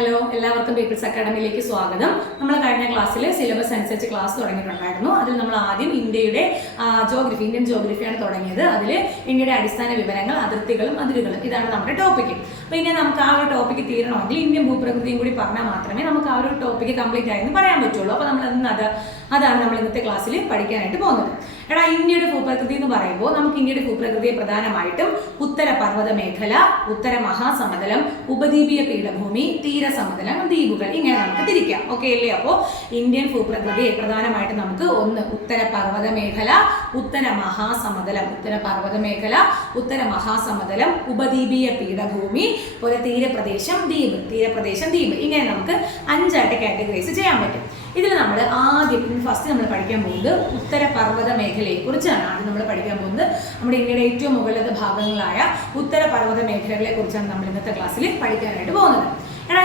Hello, എല്ലാവർക്കും people's അക്കാഡമിയിലേക്ക് സ്വാഗതം. നമ്മൾ കഴിഞ്ഞ ക്ലാസ്സിൽ സിലബസ് അനുസരിച്ച് ക്ലാസ് തുടങ്ങിയിട്ടുണ്ടായിരുന്നു. അതിൽ നമ്മൾ ആദ്യം ഇന്ത്യയുടെ ഇന്ത്യൻ ജോഗ്രഫിയാണ് തുടങ്ങിയത്. അതിൽ ഇന്ത്യയുടെ അടിസ്ഥാന വിവരങ്ങൾ, അതിർത്തികളും അതിരുകളും, ഇതാണ് നമ്മുടെ ടോപ്പിക്ക്. അപ്പോൾ ഇനി നമുക്ക് ആ ഒരു ടോപ്പിക്ക് തീരണമെങ്കിൽ ഇന്ത്യൻ ഭൂപ്രകൃതിയും കൂടി പറഞ്ഞാൽ മാത്രമേ നമുക്ക് ആ ഒരു ടോപ്പിക്ക് കംപ്ലീറ്റ് ആയെന്ന് പറയാൻ പറ്റുള്ളൂ. അപ്പോൾ നമ്മൾ അതാണ് നമ്മൾ ഇന്നത്തെ ക്ലാസ്സിൽ പഠിക്കാനായിട്ട് പോകുന്നത്. ഇന്ത്യയുടെ ഭൂപ്രകൃതി എന്ന് പറയുമ്പോൾ നമുക്ക് ഇന്ത്യയുടെ ഭൂപ്രകൃതിയെ പ്രധാനമായിട്ടും ഉത്തര പർവ്വത മേഖല, ഉത്തര മഹാസമതലം, ഉപദ്വീപീയ പീഠഭൂമി, തീരസമതലം, ദ്വീപുകൾ, ഇങ്ങനെ നമുക്ക് തിരിക്കാം. ഓക്കെ അല്ലേ? അപ്പോൾ ഇന്ത്യൻ ഭൂപ്രകൃതിയെ പ്രധാനമായിട്ടും നമുക്ക് ഒന്ന് ഉത്തര പർവ്വത മേഖല, ഉത്തര മഹാസമതലം, ഉത്തര പർവ്വത മേഖല, ഉത്തര മഹാസമതലം, ഉപദ്വീപീയ പീഠഭൂമി, പോലെ തീരപ്രദേശം, ദ്വീപ്, ഇങ്ങനെ നമുക്ക് 5 ആയിട്ട് കാറ്റഗറൈസ് ചെയ്യാൻ പറ്റും. ഇതിൽ നമ്മൾ ഫസ്റ്റ് നമ്മൾ പഠിക്കാൻ പോകുന്നത് ഉത്തര പർവ്വത മേഖലയെ കുറിച്ചാണ്. ആദ്യം നമ്മൾ പഠിക്കാൻ പോകുന്നത് നമ്മുടെ ഇന്ത്യയുടെ ഏറ്റവും മുകളിലത്തെ ഭാഗങ്ങളായ ഉത്തര പർവ്വത മേഖലകളെ കുറിച്ചാണ് നമ്മൾ ഇന്നത്തെ ക്ലാസ്സിൽ പഠിക്കാനായിട്ട് പോകുന്നത്.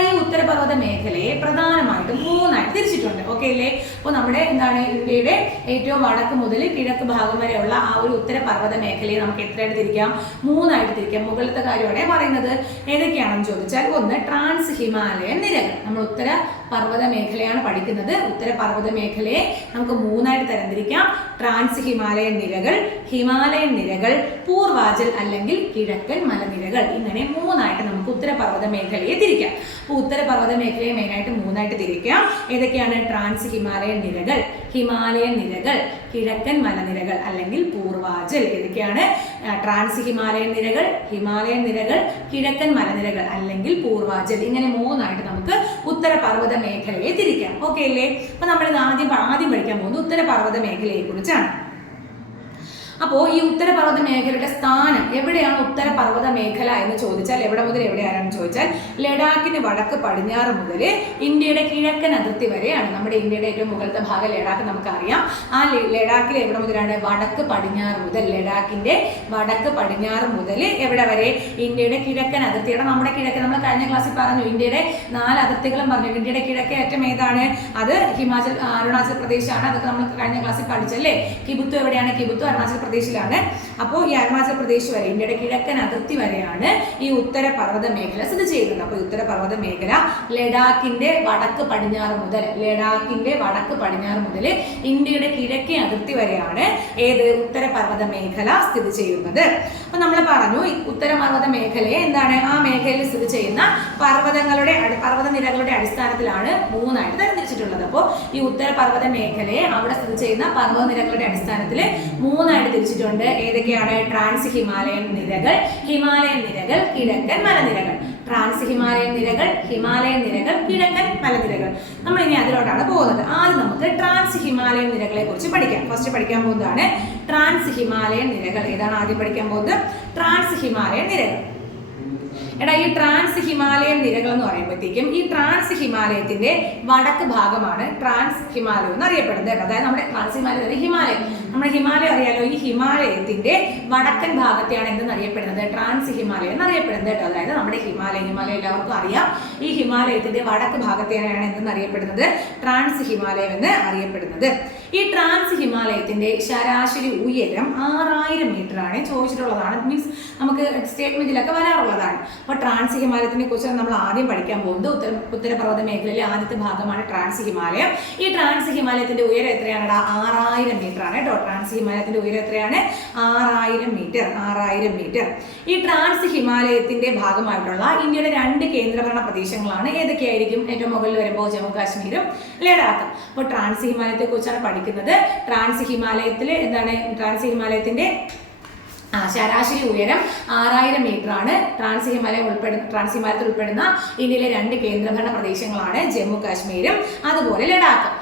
ഈ ഉത്തരപർവ്വത മേഖലയെ പ്രധാനമായിട്ടും 3 ആയിട്ട് തിരിച്ചിട്ടുണ്ട്. ഓക്കെ അല്ലേ? അപ്പോൾ നമ്മുടെ ഇന്ത്യയുടെ ഏറ്റവും വടക്ക് മുതൽ കിഴക്ക് ഭാഗം വരെയുള്ള ആ ഒരു ഉത്തരപർവ്വത മേഖലയെ നമുക്ക് എത്രയായിട്ട് തിരിക്കാം? 3 ആയിട്ട് തിരിക്കാം. മുകളിലത്തെ കാര്യമാണ് പറയുന്നത്. ഏതൊക്കെയാണെന്ന് ചോദിച്ചാൽ, ഒന്ന് ട്രാൻസ് ഹിമാലയൻ നിരകൾ. നമ്മൾ ഉത്തര പർവ്വത മേഖലയാണ് പഠിക്കുന്നത്. ഉത്തരപർവ്വത മേഖലയെ നമുക്ക് 3 ആയിട്ട് തരംതിരിക്കാം. ട്രാൻസ് ഹിമാലയൻ നിരകൾ, ഹിമാലയൻ നിരകൾ, പൂർവാചൽ അല്ലെങ്കിൽ കിഴക്കൻ മലനിരകൾ, ഇങ്ങനെ 3 ആയിട്ട് നമുക്ക് ഉത്തരപർവ്വത മേഖലയെ തിരിക്കാം. അപ്പോൾ ഉത്തരപർവ്വത മേഖലയെ മെയിനായിട്ട് 3 ആയിട്ട് തിരിക്കാം. ഏതൊക്കെയാണ്? ട്രാൻസ് ഹിമാലയൻ നിരകൾ, ഹിമാലയൻ നിരകൾ, കിഴക്കൻ മലനിരകൾ അല്ലെങ്കിൽ പൂർവാചൽ. ഏതൊക്കെയാണ്? ട്രാൻസ് ഹിമാലയൻ നിരകൾ, ഹിമാലയൻ നിരകൾ, കിഴക്കൻ മലനിരകൾ അല്ലെങ്കിൽ പൂർവാചൽ, ഇങ്ങനെ 3 ആയിട്ട് നമുക്ക് ഉത്തരപർവ്വത മേഖലയെ തിരിക്കാം. ഓക്കെ അല്ലേ? അപ്പൊ നമ്മൾ ആദ്യം പഠിക്കാൻ പോകുന്നത് ഉത്തരപർവ്വത മേഖലയെ കുറിച്ചാണ്. അപ്പോൾ ഈ ഉത്തരപർവ്വത മേഖലയുടെ സ്ഥാനം എവിടെയാണ്? ഉത്തരപർവ്വത മേഖല എന്ന് ചോദിച്ചാൽ എവിടെ മുതൽ എവിടെയാണെന്ന് ചോദിച്ചാൽ ലഡാക്കിന് വടക്ക് പടിഞ്ഞാറ് മുതൽ ഇന്ത്യയുടെ കിഴക്കൻ അതിർത്തി വരെയാണ്. നമ്മുടെ ഇന്ത്യയുടെ ഏറ്റവും മുകളിലത്തെ ഭാഗം ലഡാക്ക് നമുക്കറിയാം. ആ ലഡാക്കിൽ എവിടെ മുതലാണ്? വടക്ക് പടിഞ്ഞാറ് മുതൽ, ലഡാക്കിന്റെ വടക്ക് പടിഞ്ഞാറ് മുതൽ എവിടെ വരെ? ഇന്ത്യയുടെ കിഴക്കൻ അതിർത്തിയുടെ നമ്മുടെ കിഴക്കൻ, നമ്മൾ കഴിഞ്ഞ ക്ലാസ്സിൽ പറഞ്ഞു ഇന്ത്യയുടെ 4 അതിർത്തികളും പറഞ്ഞു. ഇന്ത്യയുടെ കിഴക്കേ അറ്റം ഏതാണ്? അത് അരുണാചൽ പ്രദേശാണ്. അതൊക്കെ നമ്മൾ കഴിഞ്ഞ ക്ലാസ്സിൽ പഠിച്ചല്ലേ. കിബുത്തു എവിടെയാണ്? കിബുത്തു അരുണാചൽ പ്രദേശിലാണ്. അപ്പോൾ ഈ അരുണാചൽ പ്രദേശ് വരെ, ഇന്ത്യയുടെ കിഴക്കൻ അതിർത്തി വരെയാണ് ഈ ഉത്തരപർവ്വത മേഖല സ്ഥിതി ചെയ്യുന്നത്. അപ്പോൾ ഉത്തരപർവ്വത മേഖല ലഡാക്കിന്റെ വടക്ക് പടിഞ്ഞാറ് മുതൽ ഇന്ത്യയുടെ കിഴക്കേ അതിർത്തി വരെയാണ് ഏത് ഉത്തരപർവ്വത മേഖല സ്ഥിതി ചെയ്യുന്നത്. അപ്പൊ നമ്മൾ പറഞ്ഞു ഈ ഉത്തരപർവ്വത മേഖലയെ എന്താണ്? ആ മേഖലയിൽ സ്ഥിതി ചെയ്യുന്ന പർവ്വതനിരകളുടെ അടിസ്ഥാനത്തിലാണ് 3 ആയിട്ട് തരംതിരിച്ചിട്ടുള്ളത്. അപ്പോൾ ഈ ഉത്തരപർവ്വത മേഖലയെ അവിടെ സ്ഥിതി ചെയ്യുന്ന പർവ്വതനിരകളുടെ അടിസ്ഥാനത്തിൽ 3 ആയിട്ട് തിരിച്ചിട്ടുണ്ട്. ഏതൊക്കെയാണ്? ട്രാൻസ് ഹിമാലയൻ നിരകൾ, ഹിമാലയൻ നിരകൾ, കിഴക്കൻ മലനിരകൾ. ട്രാൻസ് ഹിമാലയൻ നിരകൾ, ഹിമാലയൻ നിരകൾ, കിഴക്കൻ മലനിരകൾ. നമ്മൾ ഇനി അതിലോട്ടാണ് പോകുന്നത്. ആദ്യം നമുക്ക് ട്രാൻസ് ഹിമാലയൻ നിരകളെ കുറിച്ച് പഠിക്കാം. ഫസ്റ്റ് പഠിക്കാൻ പോകുന്നതാണ് ട്രാൻസ് ഹിമാലയൻ നിരകൾ. ഏതാണ് ആദ്യം പഠിക്കാൻ പോകുന്നത്? ട്രാൻസ് ഹിമാലയൻ നിരകൾ. ഈ ട്രാൻസ് ഹിമാലയൻ നിരകൾ എന്ന് പറയുമ്പോഴത്തേക്കും ഈ ട്രാൻസ് ഹിമാലയത്തിന്റെ വടക്ക് ഭാഗമാണ് ട്രാൻസ് ഹിമാലയം എന്ന് അറിയപ്പെടുന്നത്. അതായത് നമ്മുടെ ട്രാൻസ് ഹിമാലയം, നമ്മുടെ ഹിമാലയം അറിയാലോ. ഈ ഹിമാലയത്തിന്റെ വടക്കൻ ഭാഗത്തെയാണ് എന്തെന്ന് അറിയപ്പെടുന്നത്? ട്രാൻസ് ഹിമാലയം എന്നറിയപ്പെടുന്നത്. അതായത് നമ്മുടെ ഹിമാലയം എല്ലാവർക്കും അറിയാം. ഈ ഹിമാലയത്തിന്റെ വടക്ക് ഭാഗത്തെയാണ് എന്തെന്ന് അറിയപ്പെടുന്നത്? ട്രാൻസ് ഹിമാലയം എന്ന് അറിയപ്പെടുന്നത്. ഈ ട്രാൻസ് ഹിമാലയത്തിന്റെ ശരാശരി ഉയരം 6000 മീറ്റർ ആണ്. ചോദിച്ചിട്ടുള്ളതാണ്, മീൻസ് നമുക്ക് സ്റ്റേറ്റ്മെന്റിലൊക്കെ വരാറുള്ളതാണ്. അപ്പോൾ ട്രാൻസ് ഹിമാലയത്തിനെ കുറിച്ചാണ് നമ്മൾ ആദ്യം പഠിക്കാൻ പോകുന്നത്. ഉത്തരപർവ്വത മേഖലയിലെ ആദ്യത്തെ ഭാഗമാണ് ട്രാൻസ് ഹിമാലയം. ഈ ട്രാൻസ് ഹിമാലയത്തിന്റെ ഉയരം എത്രയാണ്? 6000 മീറ്റർ ആണ് കേട്ടോ. ട്രാൻസ് ഹിമാലയത്തിന്റെ ഉയരം എത്രയാണ്? 6000 മീറ്റർ. ഈ ട്രാൻസ് ഹിമാലയത്തിന്റെ ഭാഗമായിട്ടുള്ള ഇന്ത്യയുടെ 2 കേന്ദ്രഭരണ പ്രദേശങ്ങളാണ്. ഏതൊക്കെയായിരിക്കും? ഏറ്റവും മുകളിൽ വരുമ്പോൾ ജമ്മു കാശ്മീരും ലഡാക്കും. അപ്പോൾ ട്രാൻസ് ഹിമാലയത്തെ കുറിച്ചാണ് പഠിക്കുന്നത്. ട്രാൻസ് ഹിമാലയത്തിൽ എന്താണ്? ട്രാൻസ് ഹിമാലയത്തിന്റെ ശരാശരി ഉയരം 6000 മീറ്റർ ആണ്. ട്രാൻസ് ഹിമാലയത്തിൽ ഉൾപ്പെടുന്ന ഇന്ത്യയിലെ 2 കേന്ദ്രഭരണ പ്രദേശങ്ങളാണ് ജമ്മു കാശ്മീരും അതുപോലെ ലഡാക്കും.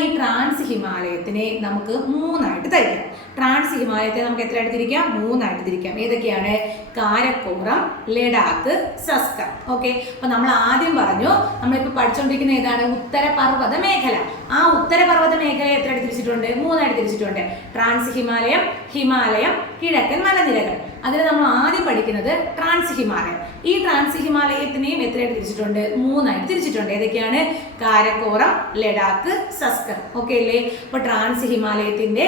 ഈ ട്രാൻസ് ഹിമാലയത്തിനെ നമുക്ക് 3 ആയിട്ട് തിരിക്കാം. ട്രാൻസ് ഹിമാലയത്തെ നമുക്ക് എത്രയായിട്ട് തിരിക്കാം? 3 ആയിട്ട് തിരിക്കാം. ഏതൊക്കെയാണ്? കാരക്കോറം, ലഡാക്ക്, സസ്കർ. ഓക്കെ. അപ്പൊ നമ്മൾ ആദ്യം പറഞ്ഞു, നമ്മളിപ്പോൾ പഠിച്ചുകൊണ്ടിരിക്കുന്ന ഏതാണ്? ഉത്തരപർവ്വത മേഖല. ആ ഉത്തരപർവ്വത മേഖലയെ എത്രയായിട്ട് തിരിച്ചിട്ടുണ്ട്? 3 ആയിട്ട് തിരിച്ചിട്ടുണ്ട്. ട്രാൻസ് ഹിമാലയം, ഹിമാലയം, കിഴക്കൻ മലനിരകൾ. അതിൽ നമ്മൾ ആദ്യം പഠിക്കുന്നത് ട്രാൻസ് ഹിമാലയം. ഈ ട്രാൻസ് ഹിമാലയത്തിനെയും എത്രയായിട്ട് തിരിച്ചിട്ടുണ്ട്? 3 ആയിട്ട് തിരിച്ചിട്ടുണ്ട്. ഏതൊക്കെയാണ്? കാരക്കോറം, ലഡാക്ക്, സസ്കർ. ഓക്കെ അല്ലേ? അപ്പൊ ട്രാൻസ് ഹിമാലയത്തിന്റെ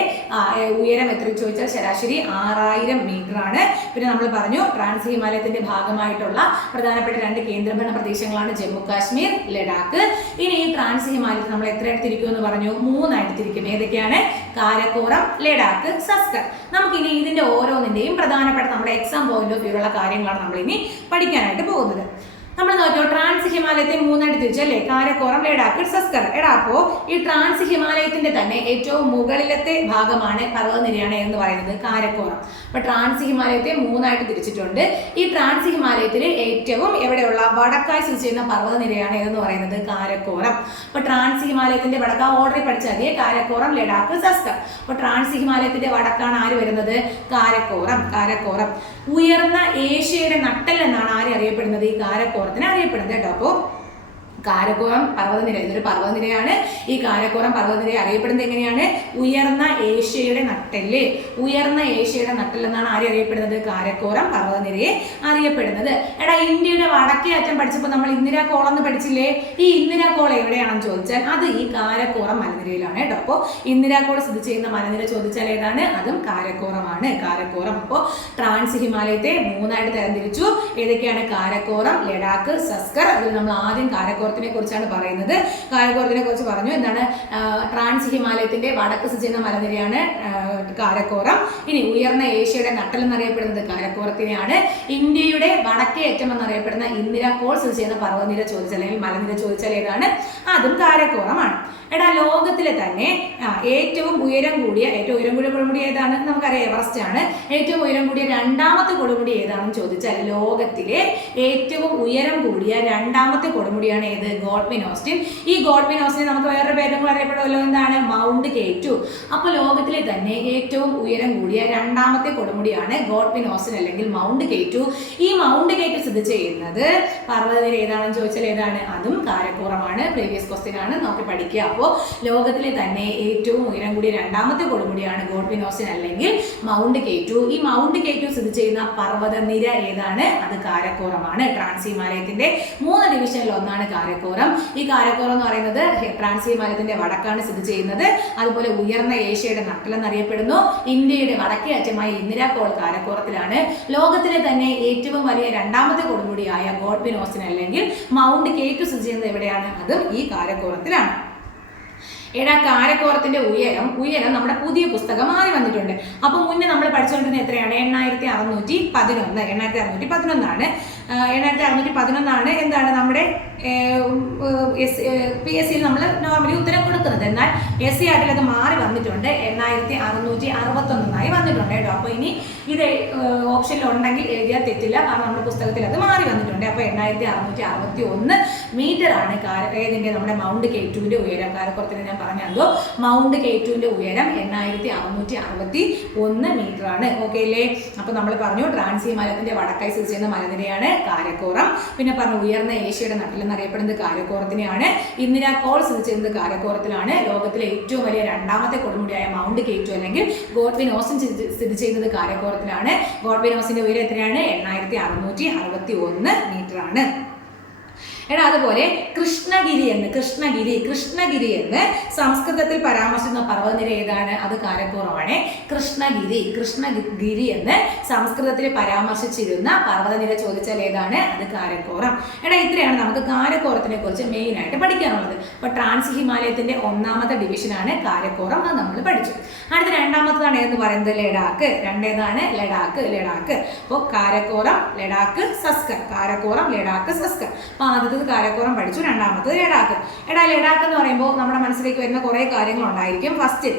ഉയരം എത്ര ചോദിച്ചാൽ ശരാശരി 6000 മീറ്റർ ആണ്. പിന്നെ നമ്മൾ പറഞ്ഞു ട്രാൻസ് ഹിമാലയത്തിന്റെ ഭാഗമായിട്ടുള്ള പ്രധാനപ്പെട്ട 2 കേന്ദ്രഭരണ പ്രദേശങ്ങളാണ് ജമ്മു കാശ്മീർ, ലഡാക്ക്. ഇനി ഈ ട്രാൻസ് ഹിമാലയത്തിൽ നമ്മൾ എത്രയായിട്ട് തിരിക്കും എന്ന് പറഞ്ഞു? 3 ആയിട്ട് തിരിക്കും. ഏതൊക്കെയാണ്? കാരക്കോറം, ലഡാക്ക്, സസ്കർ. നമുക്കിനി ഇതിന്റെ ഓരോന്നിന്റെയും പ്രധാനപ്പെട്ട നമ്മുടെ എക്സാം പോയിന്റ് ഓഫ് വ്യൂ ഉള്ള കാര്യങ്ങളാണ് നമ്മൾ ഇനി പഠിക്കാനായിട്ട് പോകുന്നത്. നമ്മൾ നോക്കിയോ, ട്രാൻസ് ഹിമാലയത്തെ 3 ആയിട്ട് തിരിച്ചല്ലേ? കാരക്കോറം, ലഡാക്ക്, സസ്കർ. അപ്പോ ഈ ട്രാൻസ് ഹിമാലയത്തിന്റെ തന്നെ ഏറ്റവും മുകളിലത്തെ ഭാഗമാണ് പർവ്വതനിരയാണ് എന്ന് പറയുന്നത് കാരക്കോറം. അപ്പൊ ട്രാൻസ് ഹിമാലയത്തെ 3 ആയിട്ട് തിരിച്ചിട്ടുണ്ട്. ഈ ട്രാൻസ് ഹിമാലയത്തിൽ ഏറ്റവും എവിടെയുള്ള വടക്കായി സ്ഥിതി ചെയ്യുന്ന പർവ്വതനിരയാണ് എന്ന് പറയുന്നത് കാരക്കോറം. അപ്പൊ ട്രാൻസ് ഹിമാലയത്തിന്റെ വടക്ക ഓർഡറിൽ പഠിച്ചാൽ മതി, കാരക്കോറം, ലഡാക്ക്, സസ്കർ. അപ്പൊ ട്രാൻസ് ഹിമാലയത്തിന്റെ വടക്കാണ് ആര് വരുന്നത്? കാരക്കോറം. ഉയർന്ന ഏഷ്യയുടെ നട്ടെൽ എന്നാണ് ആരെ അറിയപ്പെടുന്നത്? ഈ കാരക്കോറത്തിന് അറിയപ്പെടുന്നത് കേട്ടോ. അപ്പോ കാരക്കോറം പർവ്വതനിര, ഇതൊരു പർവ്വതനിരയാണ്. ഈ കാരക്കോറം പർവ്വതനിര അറിയപ്പെടുന്നത് എങ്ങനെയാണ്? ഉയർന്ന ഏഷ്യയുടെ നട്ടെല്ല്. ഉയർന്ന ഏഷ്യയുടെ നട്ടെല്ല് എന്നാണ് ആരെ അറിയപ്പെടുന്നത്? കാരക്കോറം പർവ്വതനിരയെ അറിയപ്പെടുന്നത്. ഇന്ത്യയുടെ വടക്കേ അറ്റം പഠിച്ചപ്പോൾ നമ്മൾ ഇന്ദിരാകോളം എന്ന് പഠിച്ചില്ലേ? ഈ ഇന്ദിരാകോളം എവിടെയാണെന്ന് ചോദിച്ചാൽ അത് ഈ കാരക്കോറം മലനിരയിലാണ് കേട്ടോ. അപ്പോൾ ഇന്ദിരാകോളം സ്ഥിതി ചെയ്യുന്ന മലനിര ചോദിച്ചാൽ ഏതാണ്? അതും കാരക്കോറമാണ്. കാരക്കോറം. അപ്പോൾ ട്രാൻസ് ഹിമാലയത്തെ 3 ആയിട്ട് തരംതിരിച്ചു. ഏതൊക്കെയാണ്? കാരക്കോറം, ലഡാക്ക്, സസ്കർ. അതിൽ നമ്മൾ ആദ്യം കാരക്കോറത്തിനെ കുറിച്ചാണ് പറയുന്നത്. കാരക്കോറത്തിനെ കുറിച്ച് പറഞ്ഞു. എന്താണ്? ട്രാൻസ് ഹിമാലയത്തിന്റെ വടക്ക് സ്ഥിതി ചെയ്യുന്ന മലനിരയാണ് കാരക്കോറം. ഇനി ഉയർന്ന ഏഷ്യയുടെ നട്ടെൽ എന്നറിയപ്പെടുന്നത് കാരക്കോറത്തിനെയാണ്. ഇന്ത്യയുടെ വടക്കേ അറ്റം എന്നറിയപ്പെടുന്ന ഇന്ദിരാകോൾ സ്ഥിതി ചെയ്യുന്ന പർവ്വതനിര ചോദിച്ചാൽ അല്ലെങ്കിൽ മലനിര ചോദിച്ചാൽ ഏതാണ്? അതും കാരക്കോറമാണ്. ലോകത്തിലെ തന്നെ ഏറ്റവും ഉയരം കൂടിയ കൊടുമുടി ഏതാണ്? നമുക്കറിയാം, എവറസ്റ്റ് ആണ്. ഏറ്റവും ഉയരം കൂടിയ 2ാമത്തെ കൊടുമുടി ഏതാണെന്ന് ചോദിച്ചാൽ ലോകത്തിലെ ഏറ്റവും ഉയരം കൂടിയ 2ാമത്തെ കൊടുമുടിയാണ് ഏത്? Godwin Austin. ഈ ഗോഡ്വിൻ ഓസ്റ്റിൻ നമുക്ക് വേറൊരു പേരും കൂടെ അറിയപ്പെടുമല്ലോ. എന്താണ്? Mount K2. അപ്പോൾ ലോകത്തിലെ തന്നെ ഏറ്റവും ഉയരം കൂടിയ 2ാമത്തെ കൊടുമുടിയാണ് ഗോഡ്വിൻ ഓസ്റ്റിൻ അല്ലെങ്കിൽ മൗണ്ട് K2. ഈ മൗണ്ട് K2 സ്ഥിതി ചെയ്യുന്നത് പർവ്വതനിര ഏതാണെന്ന് ചോദിച്ചാൽ ഏതാണ്? അതും കാരക്കോറമാണ്. പ്രീവിയസ് ക്വസ്റ്റ്യൻ ആണ്, നോക്കി പഠിക്കുക. അപ്പോൾ ലോകത്തിലെ തന്നെ ഏറ്റവും ഉയരം കൂടിയ 2ാമത്തെ കൊടുമുടിയാണ് ഗോഡ്വിൻ ഓസ്റ്റിൻ അല്ലെങ്കിൽ മൗണ്ട് K2. ഈ മൗണ്ട് K2 സ്ഥിതി ചെയ്യുന്ന പർവ്വതനിര ഏതാണ്? അത് കാരക്കോറമാണ്. ട്രാൻസ് ഹിമാലയത്തിന്റെ 3 ഡിവിഷനിൽ ഒന്നാണ് കാരക്കോറം. ഈ കാരക്കോറം എന്ന് പറയുന്നത് ട്രാൻസ് ഹിമാലയത്തിന്റെ വടക്കാണ് സ്ഥിതി ചെയ്യുന്നത്. അതുപോലെ ഉയർന്ന ഏഷ്യയുടെ നട്ടെൽ എന്നറിയപ്പെടുന്നു. ഇന്ത്യയുടെ വടക്കേ അറ്റമായ ഇന്ദിരാകോൾ കാരക്കോറത്തിലാണ്. ലോകത്തിലെ തന്നെ ഏറ്റവും വലിയ 2ാമത്തെ കൊടുമുടിയായ ഗോഡ്വിൻ ഓസ്റ്റിൻ അല്ലെങ്കിൽ മൗണ്ട് K2 സ്ഥിതി ചെയ്യുന്നത് എവിടെയാണ്? അതും ഈ കാരക്കോറത്തിലാണ്. കാരക്കോറത്തിന്റെ ഉയരം നമ്മുടെ പുതിയ പുസ്തകം മാറി വന്നിട്ടുണ്ട്. അപ്പൊ മുന്നേ നമ്മൾ പഠിച്ചുകൊണ്ടിരുന്നത് എത്രയാണ്? 8611. 8611 ആണ് എന്താണ് നമ്മുടെ PSC നമ്മൾ നോർമലി ഉത്തരം കൊടുക്കുന്നത്. എന്നാൽ SC അത് മാറി വന്നിട്ടുണ്ട്. 8661 വന്നിട്ടുണ്ട് കേട്ടോ. അപ്പൊ ഇനി ഇത് ഓപ്ഷനിൽ ഉണ്ടെങ്കിൽ എഴുതിയാൽ തെറ്റില്ല, കാരണം നമ്മുടെ പുസ്തകത്തിൽ അത് മാറി വന്നിട്ടുണ്ട്. അപ്പൊ 8661 മീറ്റർ ആണ് ഏതിന്റെ? നമ്മുടെ മൗണ്ട് K2വിന്റെ ഉയരം. കാരക്കോറത്തിന് ഞാൻ പറഞ്ഞതോ മൗണ്ട് K2വിന്റെ ഉയരം 8661 മീറ്റർ ആണ്. ഓക്കെ അല്ലേ? അപ്പൊ നമ്മൾ പറഞ്ഞു ട്രാൻസ് ഹിമാലയത്തിന്റെ വടക്കായി സ്ഥിതി ചെയ്യുന്ന മലനിരയാണ് കാരക്കോറം. പിന്നെ പറഞ്ഞു ഉയർന്ന ഏഷ്യയുടെ നട്ടെൽ എന്നറിയപ്പെടുന്നത് കാരക്കോറത്തിനെയാണ്. ഇന്ദിരാകോൾ സ്ഥിതി ചെയ്യുന്നത് കാരക്കോറത്തിലാണ്. ലോകത്തിലെ ഏറ്റവും വലിയ 2ാമത്തെ കൊടുമുടിയായ മൗണ്ട് K2 അല്ലെങ്കിൽ ഗോഡ്വിൻ ഓസ്റ്റിൻ സ്ഥിതി ചെയ്യുന്നത് കാരക്കോറത്തിലാണ്. ഗോഡ്വിൻ ഓസ്റ്റിന്റെ ഉയരം എത്രയാണ്? 8661 മീറ്റർ ആണ്. അതുപോലെ കൃഷ്ണഗിരി എന്ന് സംസ്കൃതത്തിൽ പരാമർശിക്കുന്ന പർവ്വതനിര ഏതാണ്? അത് കാരക്കോറമാണ്. കൃഷ്ണഗിരി എന്ന് സംസ്കൃതത്തിൽ പരാമർശിച്ചിരുന്ന പർവ്വതനിര ചോദിച്ചാൽ ഏതാണ്? അത് കാരക്കോറം. ഇത്രയാണ് നമുക്ക് കാരക്കോറത്തിനെ കുറിച്ച് മെയിൻ ആയിട്ട് പഠിക്കാനുള്ളത്. അപ്പൊ ട്രാൻസ് ഹിമാലയത്തിന്റെ 1ാമത്തെ ഡിവിഷനാണ് കാരക്കോറം. അത് നമ്മൾ പഠിച്ചു. അടുത്ത 2ാമത്തതാണ് എന്ന് പറയുന്നത് ലഡാക്ക്. ലഡാക്ക്. അപ്പോൾ കാരക്കോറം, ലഡാക്ക്, സസ്കർ. അപ്പൊ ആദ്യത്തെ കാരക്കോറം പഠിച്ചു, 2ാമത്തത് ലഡാക്ക്. ലഡാക്ക് എന്ന് പറയുമ്പോൾ നമ്മുടെ മനസ്സിലേക്ക് വരുന്ന കുറെ കാര്യങ്ങളുണ്ടായിരിക്കും. ഫസ്റ്റ്,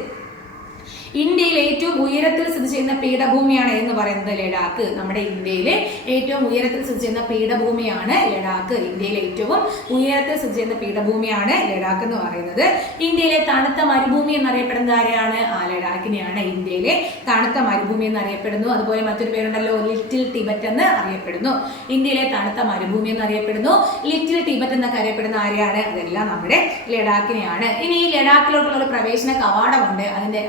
ഇന്ത്യയിൽ ഏറ്റവും ഉയരത്തിൽ സ്ഥിതി ചെയ്യുന്ന പീഠഭൂമിയാണ് എന്ന് പറയുന്നത് ലഡാക്ക്. നമ്മുടെ ഇന്ത്യയിലെ ഏറ്റവും ഉയരത്തിൽ സ്ഥിതി ചെയ്യുന്ന പീഠഭൂമിയാണ് ലഡാക്ക്. ഇന്ത്യയിലെ ഏറ്റവും ഉയരത്തിൽ സ്ഥിതി ചെയ്യുന്ന പീഠഭൂമിയാണ് ലഡാക്ക് എന്ന് പറയുന്നത്. ഇന്ത്യയിലെ തണുത്ത മരുഭൂമി എന്നറിയപ്പെടുന്നത് ആരെയാണ്? ലഡാക്കിനെയാണ്. ഇന്ത്യയിലെ തണുത്ത മരുഭൂമി എന്നറിയപ്പെടുന്നു. അതുപോലെ മറ്റൊരു പേരുണ്ടല്ലോ, ലിറ്റിൽ ടിബറ്റ് എന്ന് അറിയപ്പെടുന്നു. ഇന്ത്യയിലെ തണുത്ത മരുഭൂമി എന്നറിയപ്പെടുന്നു. ലിറ്റിൽ ടിബറ്റ് എന്നൊക്കെ അറിയപ്പെടുന്ന ആരെയാണ്? അതെല്ലാം നമ്മുടെ ലഡാക്കിനെയാണ്. ഇനി ഈ ലഡാക്കിലോട്ടുള്ള ഒരു പ്രവേശന കവാടമുണ്ട്. അതിന്റെ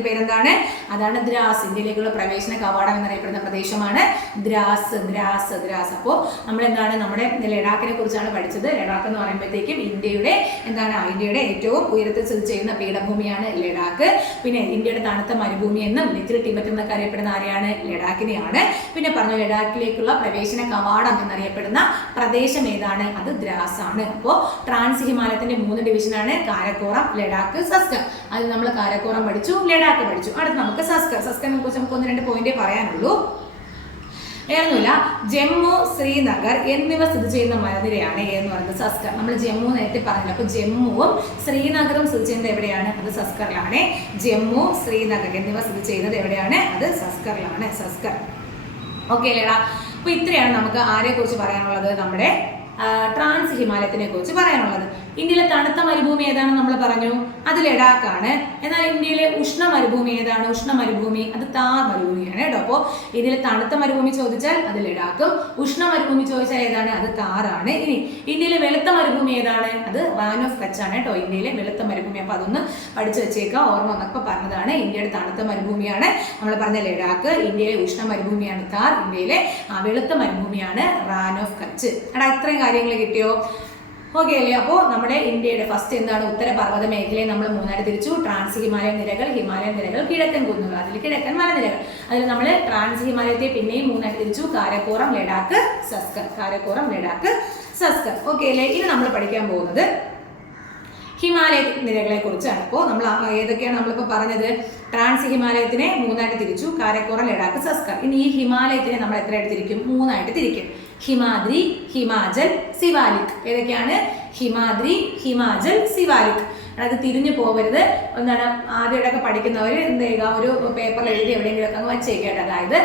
അതിന്റെ പേരെന്താണ്? അതാണ് ദ്രാസ്. ഇന്ത്യയിലേക്കുള്ള പ്രവേശന കവാടം എന്നറിയപ്പെടുന്ന പ്രദേശമാണ് ദ്രാസ്. ദ്രാസ് ദ്രാസ്. അപ്പോൾ നമ്മൾ എന്താണ് നമ്മുടെ ലഡാക്കിനെ കുറിച്ചാണ് പഠിച്ചത്. ലഡാക്ക് എന്ന് പറയുമ്പോഴത്തേക്കും ഇന്ത്യയുടെ ഇന്ത്യയുടെ ഏറ്റവും ഉയരത്തിൽ സ്ഥിതി ചെയ്യുന്ന പീഠഭൂമിയാണ് ലഡാക്ക്. പിന്നെ ഇന്ത്യയുടെ തണുത്ത മരുഭൂമി എന്നും ലിറ്റിൽ ടിബറ്റ് എന്നൊക്കെ അറിയപ്പെടുന്ന ആരെയാണ്? ലഡാക്കിനെയാണ്. പിന്നെ പറഞ്ഞു ലഡാക്കിലേക്കുള്ള പ്രവേശന കവാടം എന്നറിയപ്പെടുന്ന പ്രദേശം ഏതാണ്? അത് ദ്രാസ് ആണ്. അപ്പോൾ ട്രാൻസ് ഹിമാലയത്തിന്റെ 3 ഡിവിഷനാണ് കാരക്കോറം, ലഡാക്ക്, സസ്കർ. അതിൽ നമ്മൾ കാരക്കോറം പഠിച്ചു, ലഡാക്ക് പഠിച്ചു. അടുത്ത് നമുക്ക് സസ്കർ. സസ്കറിനെ കുറിച്ച് നമുക്ക് 1-2 പോയിന്റേ പറയാനുള്ളൂ. വേറൊന്നുമില്ല, ജമ്മു, ശ്രീനഗർ എന്നിവ സ്ഥിതി ചെയ്യുന്ന മലനിരയാണ് എന്ന് പറയുന്നത് സസ്കർ. നമ്മൾ ജമ്മു നേരത്തെ പറഞ്ഞില്ല. അപ്പോൾ ജമ്മുവും ശ്രീനഗറും സ്ഥിതി ചെയ്യുന്നത് എവിടെയാണ്? അത് സസ്കറിലാണ്. ജമ്മു, ശ്രീനഗർ എന്നിവ സ്ഥിതി ചെയ്യുന്നത് എവിടെയാണ്? അത് സസ്കറിലാണ്. സസ്കർ. ഓക്കെ അല്ലേടാ? അപ്പോൾ ഇത്രയാണ് നമുക്ക് ആരെ കുറിച്ച് പറയാനുള്ളത്? നമ്മുടെ ട്രാൻസ് ഹിമാലയത്തിനെ കുറിച്ച് പറയാനുള്ളത്. ഇന്ത്യയിലെ തണുത്ത മരുഭൂമി ഏതാണെന്ന് നമ്മൾ പറഞ്ഞു, അത് ലഡാക്കാണ്. എന്നാൽ ഇന്ത്യയിലെ ഉഷ്ണ മരുഭൂമി ഏതാണ്? ഉഷ്ണ മരുഭൂമി അത് താർ മരുഭൂമിയാണ് കേട്ടോ. അപ്പോൾ ഇന്ത്യയിലെ തണുത്ത മരുഭൂമി ചോദിച്ചാൽ അത് ലഡാക്കും, ഉഷ്ണ മരുഭൂമി ചോദിച്ചാൽ ഏതാണ്? അത് താറാണ്. ഇനി ഇന്ത്യയിലെ വെളുത്ത മരുഭൂമി ഏതാണ്? അത് റാൻ ഓഫ് കച്ച് ആണ് കേട്ടോ, ഇന്ത്യയിലെ വെളുത്ത മരുഭൂമി. അപ്പോൾ അതൊന്ന് പഠിച്ചു വെച്ചേക്കാം. ഓർമ്മ വന്നപ്പോൾ പറഞ്ഞതാണ്. ഇന്ത്യയുടെ തണുത്ത മരുഭൂമിയാണ് നമ്മൾ പറഞ്ഞ ലഡാക്ക്, ഇന്ത്യയിലെ ഉഷ്ണ മരുഭൂമിയാണ് താർ, ഇന്ത്യയിലെ വെളുത്ത മരുഭൂമിയാണ് റാൻ ഓഫ് കച്ച്. എടാ ഇത്രയും കാര്യങ്ങൾ കിട്ടിയോ? ഓക്കെ അല്ലേ? അപ്പോൾ നമ്മുടെ ഇന്ത്യയുടെ ഫസ്റ്റ് എന്താണ്? ഉത്തരപർവ്വത മേഖലയെ നമ്മൾ 3ആയിട്ട് തിരിച്ചു. ട്രാൻസ് ഹിമാലയൻ നിരകൾ, ഹിമാലയൻ നിരകൾ, കിഴക്കൻ കുന്നുകൾ, അതിൽ കിഴക്കൻ മലനിരകൾ. അതിൽ നമ്മൾ ട്രാൻസ് ഹിമാലയത്തെ പിന്നെയും 3ആയിട്ട് തിരിച്ചു. കാരക്കോറം, ലഡാക്ക്, സസ്കർ. കാരക്കോറം, ലഡാക്ക്, സസ്കർ. ഓക്കെ അല്ലേ? ഇനി നമ്മൾ പഠിക്കാൻ പോകുന്നത് ഹിമാലയ നിരകളെ കുറിച്ചാണ്. അപ്പോൾ നമ്മൾ ഏതൊക്കെയാണ് നമ്മളിപ്പോൾ പറഞ്ഞത്? ട്രാൻസ് ഹിമാലയത്തിനെ 3ആയിട്ട് തിരിച്ചു. കാരക്കോറം, ലഡാക്ക്, സസ്കർ. ഇനി ഈ ഹിമാലയത്തിനെ നമ്മൾ എത്രയായിട്ട് തിരിക്കും? 3ആയിട്ട് തിരിക്കും. ഹിമാദ്രി, ഹിമാചൽ, സിവാലിക്. ഏതൊക്കെയാണ്? ഹിമാദ്രി, ഹിമാചൽ, സിവാലിക്. അത് തിരിഞ്ഞു പോകരുത്. എന്താണ് ആദ്യമായിട്ടൊക്കെ പഠിക്കുന്നവർ എന്ത് ചെയ്യുക? ഒരു പേപ്പറിൽ എഴുതി എവിടെയെങ്കിലും അങ്ങ് വച്ചേക്കട്ടെ. അതായത്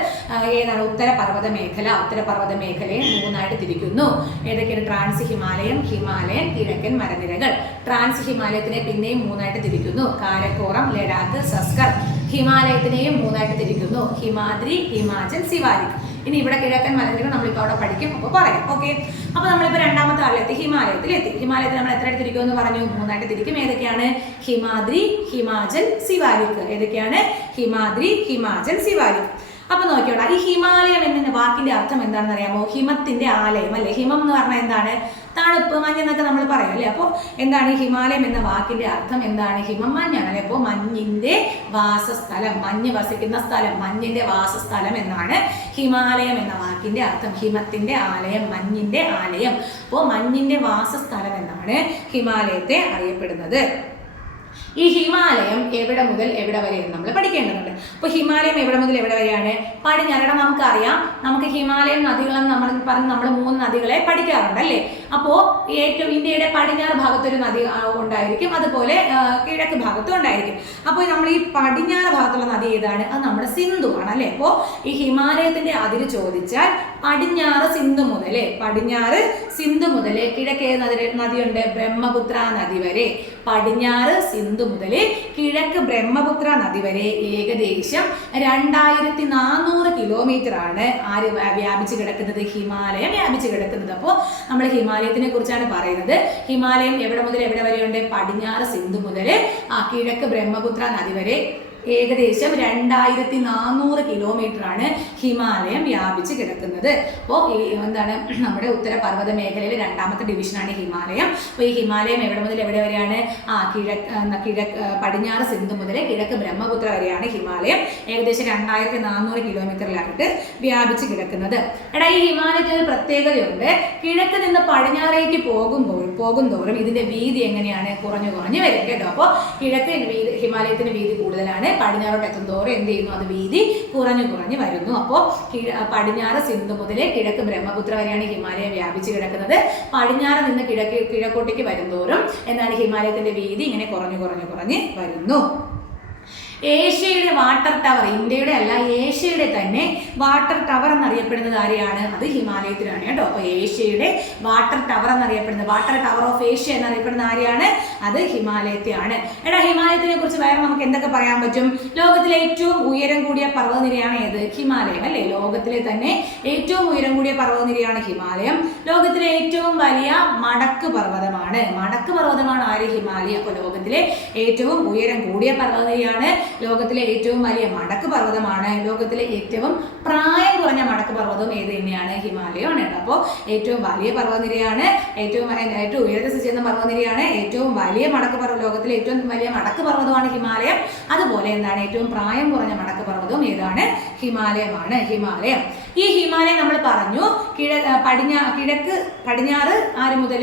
ഏതാണ്? ഉത്തരപർവ്വത മേഖല. ഉത്തരപർവ്വത മേഖലയെ 3ആയിട്ട് തിരിക്കുന്നു. ഏതൊക്കെയാണ്? ട്രാൻസ് ഹിമാലയം, ഹിമാലയൻ, കിഴക്കൻ മലനിരകൾ. ട്രാൻസ് ഹിമാലയത്തിനെ പിന്നെയും 3ആയിട്ട് തിരിക്കുന്നു. കാരക്കോറം, ലഡാക്ക്, സസ്കർ. ഹിമാലയത്തിനെയും 3ആയിട്ട് തിരിക്കുന്നു. ഹിമാദ്രി, ഹിമാചൽ, സിവാലിക്. ഇനി ഇവിടെ കിഴക്കൻ മലനിരകൾ നമ്മളിപ്പോൾ അവിടെ പഠിക്കും, അപ്പോൾ പറയാം. ഓക്കെ. അപ്പോൾ നമ്മളിപ്പോൾ രണ്ടാമത്തെ ആളിലെത്തി, ഹിമാലയത്തിലെത്തി. ഹിമാലയത്തിൽ നമ്മൾ എത്രയായിട്ട് തിരിക്കുമെന്ന് പറഞ്ഞു? 3ആയിട്ട് തിരിക്കും. ഏതൊക്കെയാണ്? ഹിമാദ്രി, ഹിമാചൽ, സിവാലിക്. ഏതൊക്കെയാണ്? ഹിമാദ്രി, ഹിമാചൽ, സിവാലിക്. അപ്പൊ നോക്കിയോളാം, ഈ ഹിമാലയം എന്ന വാക്കിന്റെ അർത്ഥം എന്താണെന്ന് അറിയാമോ? ഹിമത്തിന്റെ ആലയം അല്ലെ. ഹിമം എന്ന് പറഞ്ഞാൽ എന്താണ്? തണുപ്പ്, മഞ്ഞ് എന്നൊക്കെ നമ്മൾ പറയും അല്ലെ. അപ്പോൾ എന്താണ് ഈ ഹിമാലയം എന്ന വാക്കിന്റെ അർത്ഥം? എന്താണ്? ഹിമം മഞ്ഞാണ് അല്ലെ. അപ്പോൾ മഞ്ഞിന്റെ വാസസ്ഥലം, മഞ്ഞ് വസിക്കുന്ന സ്ഥലം, മഞ്ഞിന്റെ വാസസ്ഥലം എന്നാണ് ഹിമാലയം എന്ന വാക്കിന്റെ അർത്ഥം. ഹിമത്തിന്റെ ആലയം, മഞ്ഞിന്റെ ആലയം. അപ്പോൾ മഞ്ഞിന്റെ വാസസ്ഥലം എന്നാണ് ഹിമാലയത്തെ അറിയപ്പെടുന്നത്. ഈ ഹിമാലയം എവിടെ മുതൽ എവിടെ വരെ എന്ന് നമ്മൾ പഠിക്കേണ്ടതുണ്ട്. അപ്പോൾ ഹിമാലയം എവിടെ മുതൽ എവിടെ വരെയാണ്? പടിഞ്ഞാറ്. നമുക്കറിയാം, നമുക്ക് ഹിമാലയം നദികളെന്ന് നമ്മൾ പറഞ്ഞ് നമ്മൾ 3 നദികളെ പഠിക്കാറുണ്ട് അല്ലേ. അപ്പോൾ ഏറ്റവും ഇന്ത്യയുടെ പടിഞ്ഞാറ് ഭാഗത്തൊരു നദി ഉണ്ടായിരിക്കും, അതുപോലെ കിഴക്ക് ഭാഗത്തും ഉണ്ടായിരിക്കും. അപ്പോൾ നമ്മൾ ഈ പടിഞ്ഞാറ് ഭാഗത്തുള്ള നദി ഏതാണ്? അത് നമ്മുടെ സിന്ധു ആണ് അല്ലേ. അപ്പോൾ ഈ ഹിമാലയത്തിന്റെ അതിര് ചോദിച്ചാൽ പടിഞ്ഞാറ് സിന്ധു മുതൽ കിഴക്ക് ഏത് നദിയുണ്ട്? ബ്രഹ്മപുത്ര നദി വരെ. പടിഞ്ഞാറ് സിന്ധു മുതൽ കിഴക്ക് ബ്രഹ്മപുത്ര നദി വരെ ഏകദേശം 2400 കിലോമീറ്റർ ആണ് ആര് വ്യാപിച്ചു കിടക്കുന്നത്? ഹിമാലയം വ്യാപിച്ചു കിടക്കുന്നത്. അപ്പോൾ നമ്മൾ ഹിമാലയത്തിനെ കുറിച്ചാണ് പറയുന്നത്. ഹിമാലയം എവിടെ മുതൽ എവിടെ വരെയുണ്ട്? പടിഞ്ഞാറ് സിന്ധു മുതൽ കിഴക്ക് ബ്രഹ്മപുത്ര നദി വരെ ഏകദേശം 2400 കിലോമീറ്റർ ആണ് ഹിമാലയം വ്യാപിച്ച് കിടക്കുന്നത്. അപ്പോൾ എന്താണ് നമ്മുടെ ഉത്തരപർവ്വത മേഖലയിലെ രണ്ടാമത്തെ ഡിവിഷനാണ് ഹിമാലയം. അപ്പോൾ ഈ ഹിമാലയം എവിടെ മുതൽ എവിടെ വരെയാണ്? പടിഞ്ഞാറ് സിന്ധു മുതൽ കിഴക്ക് ബ്രഹ്മപുത്ര വരെയാണ് ഹിമാലയം ഏകദേശം 2400 കിലോമീറ്ററിലായിട്ട് വ്യാപിച്ച് കിടക്കുന്നത്. എടാ ഈ ഹിമാലയത്തിന് ഒരു പ്രത്യേകതയുണ്ട്. കിഴക്ക് നിന്ന് പടിഞ്ഞാറേക്ക് പോകുന്തോറും ഇതിന്റെ വീതി എങ്ങനെയാണ്? കുറഞ്ഞു വരും കേട്ടോ. അപ്പോൾ കിഴക്ക് ഹിമാലയത്തിന് വീതി കൂടുതലാണ്, പടിഞ്ഞാറോട്ട് എത്തുന്തോറും എന്ത് ചെയ്യുന്നു? അത് വീതി കുറഞ്ഞു വരുന്നു. അപ്പോൾ പടിഞ്ഞാറ് സിന്ധു മുതൽ കിഴക്ക് ബ്രഹ്മപുത്ര വരെയാണ് ഹിമാലയം വ്യാപിച്ചു കിടക്കുന്നത്. പടിഞ്ഞാറ് നിന്ന് കിഴക്കോട്ടേക്ക് വരുന്തോറും എന്താണ് ഹിമാലയത്തിന്റെ വീതി ഇങ്ങനെ കുറഞ്ഞു വരുന്നു. ഏഷ്യയുടെ വാട്ടർ ടവർ, ഇന്ത്യയുടെ അല്ല ഏഷ്യയുടെ തന്നെ വാട്ടർ ടവർ എന്നറിയപ്പെടുന്നത് ആരെയാണ്? അത് ഹിമാലയത്തിലാണ് കേട്ടോ. അപ്പോൾ ഏഷ്യയുടെ വാട്ടർ ടവർ എന്നറിയപ്പെടുന്നത്, വാട്ടർ ടവർ ഓഫ് ഏഷ്യ എന്നറിയപ്പെടുന്ന ആരെയാണ്? അത് ഹിമാലയത്തെയാണ്. എടാ ഹിമാലയത്തിനെ കുറിച്ച് വേറെ നമുക്ക് എന്തൊക്കെ പറയാൻ പറ്റും? ലോകത്തിലെ ഏറ്റവും ഉയരം കൂടിയ പർവ്വതനിരയാണ് ഏത്? ഹിമാലയം അല്ലേ. ലോകത്തിലെ തന്നെ ഏറ്റവും ഉയരം കൂടിയ പർവ്വതനിരയാണ് ഹിമാലയം. ലോകത്തിലെ ഏറ്റവും വലിയ മടക്ക് പർവ്വതമാണ് ആര്? ഹിമാലയം. അപ്പോൾ ലോകത്തിലെ ഏറ്റവും ഉയരം കൂടിയ പർവ്വതനിരയാണ് ലോകത്തിലെ ഏറ്റവും വലിയ മടക്ക് പർവ്വതമാണ്. ലോകത്തിലെ ഏറ്റവും പ്രായം കുറഞ്ഞ മടക്ക് പർവ്വതം ഏത് തന്നെയാണ്? ഹിമാലയമാണ് കേട്ടോ. അപ്പോൾ ഏറ്റവും വലിയ പർവ്വതനിരയാണ്, ഏറ്റവും ഉയരത്തിൽ സ്ഥിതി ചെയ്യുന്ന പർവ്വതനിരയാണ്, ഏറ്റവും വലിയ മടക്ക് പർവ്വതം, ലോകത്തിലെ ഏറ്റവും വലിയ മടക്ക് പർവ്വതമാണ് ഹിമാലയം. അതുപോലെ എന്താണ് ഏറ്റവും പ്രായം കുറഞ്ഞ മടക്ക് പർവ്വതവും ഏതാണ്? ഹിമാലയമാണ്. ഹിമാലയം. ഈ ഹിമാലയം നമ്മൾ പറഞ്ഞു പടിഞ്ഞാറ് ആര് മുതൽ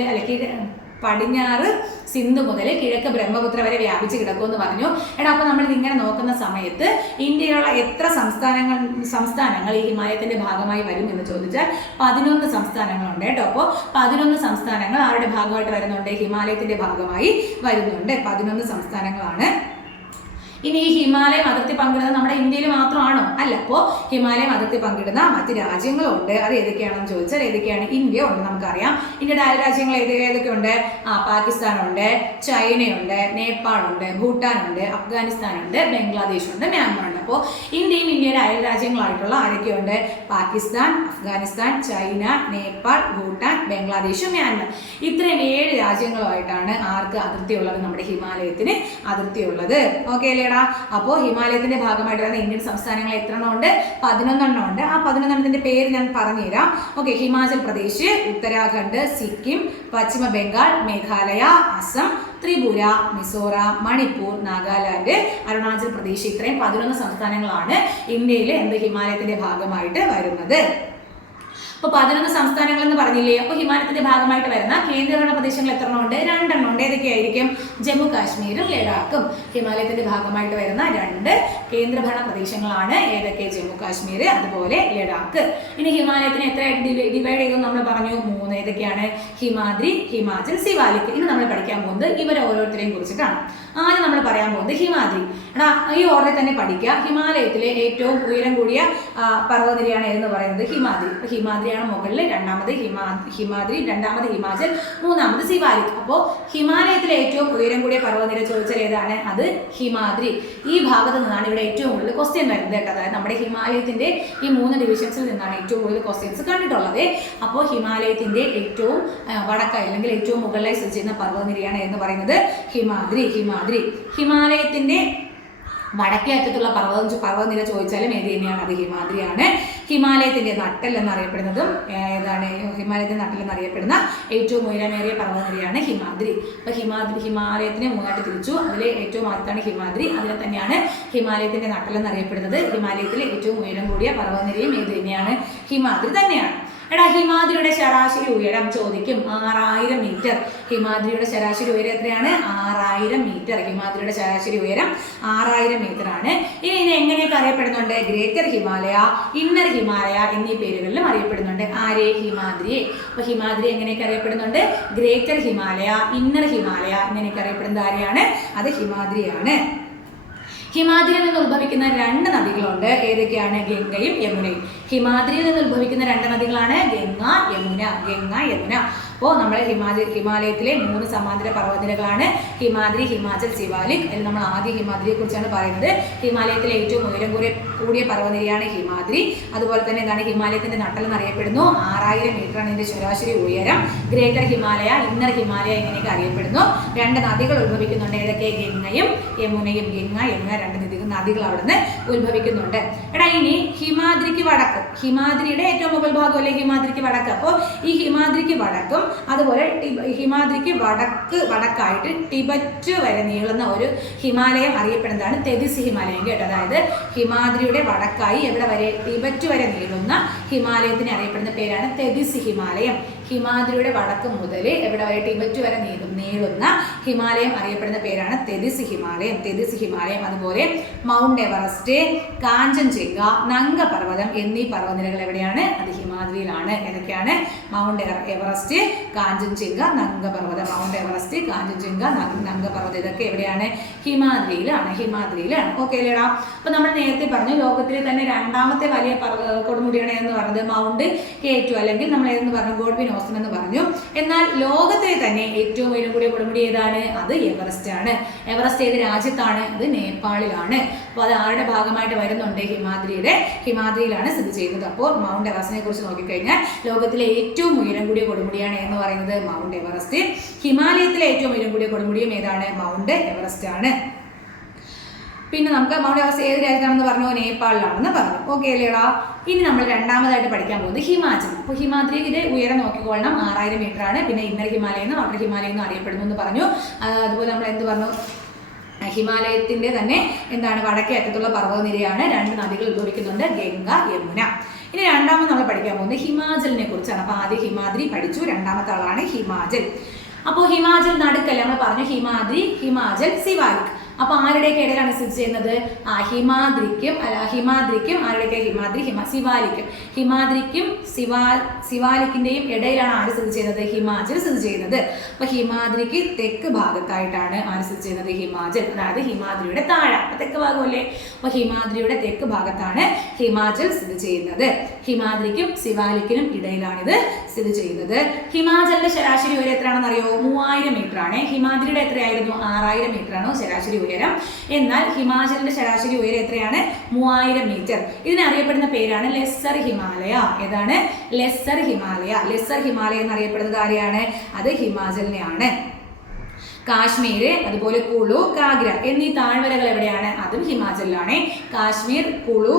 പടിഞ്ഞാറ് സിന്ധു മുതൽ കിഴക്ക് ബ്രഹ്മപുത്ര വരെ വ്യാപിച്ച് കിടക്കുമെന്ന് പറഞ്ഞു. അപ്പോൾ നമ്മൾ ഇതിങ്ങനെ നോക്കുന്ന സമയത്ത് ഇന്ത്യയിലുള്ള എത്ര സംസ്ഥാനങ്ങൾ ഈ ഹിമാലയത്തിന്റെ ഭാഗമായി വരും എന്ന് ചോദിച്ചാൽ 11 സംസ്ഥാനങ്ങളുണ്ട് കേട്ടോ. അപ്പോൾ 11 സംസ്ഥാനങ്ങൾ ആരുടെ ഭാഗമായിട്ട് വരുന്നുണ്ട്? ഹിമാലയത്തിന്റെ ഭാഗമായി വരുന്നുണ്ട്. 11 സംസ്ഥാനങ്ങളാണ്. ഇനി ഈ ഹിമാലയം അതിർത്തി പങ്കിടുന്നത് നമ്മുടെ ഇന്ത്യയിൽ മാത്രമാണോ? അല്ല. അപ്പോൾ ഹിമാലയം അതിർത്തി പങ്കിടുന്ന മറ്റ് രാജ്യങ്ങളുണ്ട്. അത് ഏതൊക്കെയാണെന്ന് ചോദിച്ചാൽ ഏതൊക്കെയാണ്? ഇന്ത്യ ഉണ്ട്, നമുക്കറിയാം. ഇന്ത്യയുടെ അയൽ രാജ്യങ്ങൾ ഏതൊക്കെയുണ്ട്? പാകിസ്ഥാനുണ്ട്, ചൈനയുണ്ട്, നേപ്പാളുണ്ട്, ഭൂട്ടാനുണ്ട്, അഫ്ഗാനിസ്ഥാനുണ്ട്, ബംഗ്ലാദേശ് ഉണ്ട്, മ്യാൻമാർ ഉണ്ട്. അപ്പോൾ ഇന്ത്യയും ഇന്ത്യയുടെ അയൽ രാജ്യങ്ങളായിട്ടുള്ള ആരൊക്കെയുണ്ട്? Pakistan, Afghanistan, China, Nepal, Bhutan, Bangladesh, Myanmar. ഇത്രയും 7 രാജ്യങ്ങളുമായിട്ടാണ് ആർക്ക് അതിർത്തിയുള്ളത്? നമ്മുടെ ഹിമാലയത്തിന് അതിർത്തിയുള്ളത്. ഓക്കെ അല്ലേ? അപ്പോൾ ഹിമാലയത്തിന്റെ ഭാഗമായിട്ട് വരുന്ന ഇന്ത്യൻ സംസ്ഥാനങ്ങൾ എത്ര എണ്ണം ഉണ്ട്? 11 ഉണ്ട്. ആ 11 പേര് ഞാൻ പറഞ്ഞുതരാം. ഓക്കെ. ഹിമാചൽ പ്രദേശ്, ഉത്തരാഖണ്ഡ്, സിക്കിം, പശ്ചിമ ബംഗാൾ, മേഘാലയ, അസം, ത്രിപുര, മിസോറാം, മണിപ്പൂർ, നാഗാലാൻഡ്, അരുണാചൽ പ്രദേശ്. ഇത്രയും 11 സംസ്ഥാനങ്ങളാണ് ഇന്ത്യയിലെ ഹിമാലയത്തിന്റെ ഭാഗമായിട്ട് വരുന്നത്. അപ്പോൾ 11 സംസ്ഥാനങ്ങൾ എന്ന് പറഞ്ഞില്ലേ? അപ്പോൾ ഹിമാലയത്തിന്റെ ഭാഗമായിട്ട് വരുന്ന കേന്ദ്രഭരണ പ്രദേശങ്ങൾ എത്ര എണ്ണം ഉണ്ട്? 2 എണ്ണം ഉണ്ട്. ഏതൊക്കെയായിരിക്കും? ജമ്മു കാശ്മീരും ലഡാക്കും. ഹിമാലയത്തിന്റെ ഭാഗമായിട്ട് വരുന്ന 2 കേന്ദ്രഭരണ പ്രദേശങ്ങളാണ് ഏതൊക്കെ? ജമ്മു കാശ്മീർ, അതുപോലെ ലഡാക്ക്. ഇനി ഹിമാലയത്തിന് എത്രയായിട്ട് ഡിവൈഡ് ചെയ്തെന്ന് നമ്മൾ പറഞ്ഞു? 3. ഏതൊക്കെയാണ്? ഹിമാദ്രി, ഹിമാചൽ, സിവാലിക്. ഇനി നമ്മൾ പഠിക്കാൻ പോകുന്നത് ഇവരെ ഓരോരുത്തരെയും കുറിച്ചിട്ടാണ്. ആദ്യം നമ്മൾ പറയാൻ പോകുന്നത് ഹിമാദ്രി. ഈ ഓർഡറിൽ തന്നെ പഠിക്കുക. ഹിമാലയത്തിലെ ഏറ്റവും ഉയരം കൂടിയ പർവ്വതനിരയാണ് എന്ന് പറയുന്നത് ഹിമാദ്രി. അപ്പോൾ ഹിമാദ്രിയാണ് മുകളിൽ, രണ്ടാമത് ഹിമാദ്രി, രണ്ടാമത് ഹിമാചൽ, മൂന്നാമത് സിവാലിക്. അപ്പോൾ ഹിമാലയത്തിലെ ഏറ്റവും ഉയരം കൂടിയ പർവ്വതനിര ചോദിച്ചാൽ ഏതാണ്? അത് ഹിമാദ്രി. ഈ ഭാഗത്ത് നിന്നാണ് ഇവിടെ ഏറ്റവും കൂടുതൽ ക്വസ്റ്റ്യൻ വരുന്നത് കേട്ടോ. അതായത് നമ്മുടെ ഹിമാലയത്തിന്റെ ഈ 3 ഡിവിഷൻസിൽ നിന്നാണ് ഏറ്റവും കൂടുതൽ ക്വസ്റ്റ്യൻസ് കണ്ടിട്ടുള്ളത്. അപ്പോൾ ഹിമാലയത്തിന്റെ ഏറ്റവും വടക്കായി അല്ലെങ്കിൽ ഏറ്റവും മുകളിലായി സ്ഥിതി ചെയ്യുന്ന പർവ്വതനിരയാണ് എന്ന് പറയുന്നത് ഹിമാദ്രി. ഹിമാലയത്തിന്റെ വടക്കേ അറ്റത്തുള്ള പർവ്വതനിര ചോദിച്ചാലും ഏത് തന്നെയാണ്? അത് ഹിമാദ്രിയാണ്. ഹിമാലയത്തിന്റെ നട്ടൽ എന്നറിയപ്പെടുന്നതും ഏതാണ്? ഹിമാലയത്തിന്റെ നട്ടൽ എന്നറിയപ്പെടുന്ന ഏറ്റവും ഉയരമേറിയ പർവ്വതനിരയാണ് ഹിമാദ്രി. അപ്പൊ ഹിമാലയത്തിനെ 3ആയിട്ട് തിരിച്ചു. അതിലെ ഏറ്റവും ആദ്യത്താണ് ഹിമാദ്രി. അതിനെ തന്നെയാണ് ഹിമാലയത്തിന്റെ നട്ടൽ എന്നറിയപ്പെടുന്നത്. ഹിമാലയത്തിലെ ഏറ്റവും ഉയരം കൂടിയ പർവ്വതനിരയും ഏത് തന്നെയാണ്? ഹിമാദ്രി തന്നെയാണ്. ഹിമാദ്രിയുടെ ശരാശരി ഉയരം ചോദിക്കും. 6000 മീറ്റർ. ഹിമാദ്രിയുടെ ശരാശരി ഉയരം എത്രയാണ്? 6000 മീറ്റർ. ഹിമാദ്രിയുടെ ശരാശരി ഉയരം 6000 മീറ്റർ ആണ്. ഇനി എങ്ങനെയൊക്കെ അറിയപ്പെടുന്നുണ്ട്? ഗ്രേറ്റർ ഹിമാലയ, ഇന്നർ ഹിമാലയ എന്നീ പേരുകളിലും അറിയപ്പെടുന്നുണ്ട്. ആരെ? ഹിമാദ്രിയെ. അപ്പൊ ഹിമാദ്രി എങ്ങനെയൊക്കെ അറിയപ്പെടുന്നുണ്ട്? ഗ്രേറ്റർ ഹിമാലയ, ഇന്നർ ഹിമാലയ ഇങ്ങനെയൊക്കെ അറിയപ്പെടുന്നത് ആരെയാണ്? അത് ഹിമാദ്രിയാണ്. ഹിമാദ്രിയിൽ നിന്ന് ഉത്ഭവിക്കുന്ന 2 നദികളുണ്ട്. ഏതൊക്കെയാണ്? ഗംഗയും യമുനയും. ഹിമാദ്രിയിൽ നിന്ന് ഉത്ഭവിക്കുന്ന 2 നദികളാണ് ഗംഗ, യമുന. അപ്പോൾ നമ്മൾ ഹിമാലയത്തിലെ 3 സമാന്തര പർവ്വതനിരകളാണ് ഹിമാദ്രി, ഹിമാചൽ, സിവാലിക്. അതിൽ നമ്മൾ ആദ്യം ഹിമാദ്രിയെ കുറിച്ചാണ് പറയുന്നത്. ഹിമാലയത്തിലെ ഏറ്റവും ഉയരം കൂടിയ പർവ്വതനിരയാണ് ഹിമാദ്രി. അതുപോലെ തന്നെ എന്താണ്? ഹിമാലയത്തിന്റെ നട്ടൽ എന്നറിയപ്പെടുന്നു. 6000 മീറ്ററാണ് ഇതിന്റെ ശരാശരി ഉയരം. ഗ്രേറ്റർ ഹിമാലയ, ഇന്നർ ഹിമാലയ ഇങ്ങനെയൊക്കെ അറിയപ്പെടുന്നു. 2 നദികൾ ഉത്ഭവിക്കുന്നുണ്ട്. ഏതൊക്കെ? ഗംഗയും യമുനയും. ഗംഗ, യമുന 2 നദികൾ അവിടെ നിന്ന് ഉത്ഭവിക്കുന്നുണ്ട്. ഇനി ഹിമാദ്രിക്ക് വടക്ക്, ഹിമാദ്രിയുടെ ഏറ്റവും മുകൾ ഭാഗമല്ലേ ഹിമാദ്രിക്ക് വടക്ക്. അപ്പോൾ ഈ ഹിമാദ്രിക്ക് വടക്കും അതുപോലെ ഹിമാദ്രിക്ക് വടക്കായിട്ട് ടിബറ്റ് വരെ നീളുന്ന ഒരു ഹിമാലയം അറിയപ്പെടുന്നതാണ് തെദിസ് ഹിമാലയം കേട്ടോ. അതായത് ഹിമാദ്രിയുടെ വടക്കായി എവിടെ വരെ? ടിബറ്റ് വരെ നീളുന്ന ഹിമാലയത്തിന് അറിയപ്പെടുന്ന പേരാണ് തെദിസ് ഹിമാലയം. ഹിമാദ്രിയുടെ വടക്ക് മുതൽ എവിടെ വരെ? ടിബറ്റ് വരെ നീളുന്ന ഹിമാലയം അറിയപ്പെടുന്ന പേരാണ് തെദിസ് ഹിമാലയം. അതുപോലെ മൗണ്ട് എവറസ്റ്റ്, കാഞ്ചൻജംഗ, നംഗ പർവ്വതം എന്നീ പർവ്വതനിരകൾ എവിടെയാണ്? അത് ഹിമാദ്രിയിലാണ്. ഏതൊക്കെയാണ്? മൗണ്ട് എവറസ്റ്റ്, കാഞ്ചൻജംഗ, നംഗ പർവ്വതം. മൗണ്ട് എവറസ്റ്റ്, കാഞ്ചൻജംഗ, നംഗ പർവ്വതം ഇതൊക്കെ എവിടെയാണ്? ഹിമാദ്രിയിലാണ്. ഓക്കെ അല്ലേടാ? അപ്പൊ നമ്മൾ നേരത്തെ പറഞ്ഞു ലോകത്തിലെ തന്നെ 2ാമത്തെ വലിയ കൊടുമുടിയാണ് എന്ന് പറഞ്ഞത് മൗണ്ട് K2 അല്ലെങ്കിൽ നമ്മൾ ഏതെന്ന് പറഞ്ഞു? ഗോഡ്വിൻ ഓസൻ എന്ന് പറഞ്ഞു. എന്നാൽ ലോകത്തിലെ തന്നെ ഏറ്റവും ഉയരം കൂടിയ കൊടുമുടി ഏതാണ്? അത് എവറസ്റ്റ് ആണ്. എവറസ്റ്റ് ഏത് രാജ്യത്താണ്? അത് നേപ്പാളിലാണ്. അപ്പോൾ അത് ആരുടെ ഭാഗമായിട്ട് വരുന്നുണ്ട്? ഹിമാദ്രിയിലാണ് സ്ഥിതി ചെയ്യുന്നത്. അപ്പോൾ മൗണ്ട് എവറസ്റ്റിനെ കുറിച്ച് നോക്കിക്കഴിഞ്ഞാൽ ലോകത്തിലെ ഏറ്റവും ഉയരം കൂടിയ കൊടുമുടിയാണ് എന്ന് പറയുന്നത് മൗണ്ട് എവറസ്റ്റ്. ഹിമാലയത്തിലെ ഏറ്റവും ഉയരം കൂടിയ കൊടുമുടിയും ഏതാണ്? മൗണ്ട് എവറസ്റ്റ് ആണ്. പിന്നെ നമുക്ക് മൗണ്ട് എവറസ്റ്റ് ഏത് രാജ്യത്താണെന്ന് പറഞ്ഞു? നേപ്പാളിലാണെന്ന് പറഞ്ഞു. ഓക്കെ അല്ലേടാ? ഇനി നമ്മൾ രണ്ടാമതായിട്ട് പഠിക്കാൻ പോകുന്നത് ഹിമാചൽ. അപ്പോൾ ഹിമാദ്രിയുടെ ഉയരം നോക്കിക്കൊള്ളണം, 6000 മീറ്റർ ആണ്. പിന്നെ ഇന്നർ ഹിമാലയം എന്നും ഔട്ടർ ഹിമാലയം എന്നും അറിയപ്പെടുന്നു എന്ന് പറഞ്ഞു. അതുപോലെ നമ്മൾ എന്ത് പറഞ്ഞു? ഹിമാലയത്തിന്റെ തന്നെ എന്താണ് വടക്കേ അറ്റത്തുള്ള പർവ്വതനിരയാണ്. 2 നദികൾ ഉത്ഭവിക്കുന്നുണ്ട്, ഗംഗ, യമുന. ഇനി രണ്ടാമത് നമ്മൾ പഠിക്കാൻ പോകുന്നത് ഹിമാചലിനെ കുറിച്ചാണ്. അപ്പോൾ ആദ്യം ഹിമാദ്രി പഠിച്ചു, രണ്ടാമത്തെ ആളാണ് ഹിമാചൽ. അപ്പോൾ ഹിമാചൽ നടുക്കല്ലേ നമ്മൾ പറഞ്ഞു, ഹിമാദ്രി, ഹിമാചൽ, സിവാലിക്. അപ്പൊ ആരുടെയൊക്കെ ഇടയിലാണ് സ്ഥിതി ചെയ്യുന്നത്? ഹിമാദ്രിക്കും ആരുടെയൊക്കെ? സിവാലിക്കും. ഹിമാദ്രിക്കും സിവാലിക്കിന്റെയും ഇടയിലാണ് ആര് സ്ഥിതി ചെയ്യുന്നത്? ഹിമാചൽ സ്ഥിതി ചെയ്യുന്നത്. അപ്പൊ ഹിമാദ്രിക്ക് തെക്ക് ഭാഗത്തായിട്ടാണ് ആര് സ്ഥിതി ചെയ്യുന്നത്? ഹിമാചൽ. അതായത് ഹിമാദ്രിയുടെ താഴെ, തെക്ക് ഭാഗമല്ലേ? അപ്പൊ ഹിമാദ്രിയുടെ തെക്ക് ഭാഗത്താണ് ഹിമാചൽ സ്ഥിതി ചെയ്യുന്നത്. ഹിമാദ്രിക്കും സിവാലിക്കിനും ഇടയിലാണിത് സ്ഥിതി ചെയ്യുന്നത്. ഹിമാചലിന്റെ ശരാശരി ഉയരം എത്രയാണെന്ന് അറിയോ? 3000 മീറ്റർ ആണ്. ഹിമാദ്രിയുടെ എത്രയായിരുന്നു? 6000 മീറ്റർ ആണ് ശരാശരി ഉയരം. എന്നാൽ ഹിമാചലിന്റെ ശരാശരി ഉയരം എത്രയാണ്? 3000 മീറ്റർ. ഇതിനറിയപ്പെടുന്ന പേരാണ് ലെസ്സർ ഹിമാലയ. ഏതാണ്? ലെസ്സർ ഹിമാലയ. ലെസ്സർ ഹിമാലയ എന്നറിയപ്പെടുന്നത് ആരെയാണ്? അത് ഹിമാചലിനെയാണ്. കാശ്മീർ, അതുപോലെ കുളു, കാഗ്ര എന്നീ താഴ്വരകൾ എവിടെയാണ്? അതും ഹിമാചലിലാണ്. കാശ്മീർ, കുളു,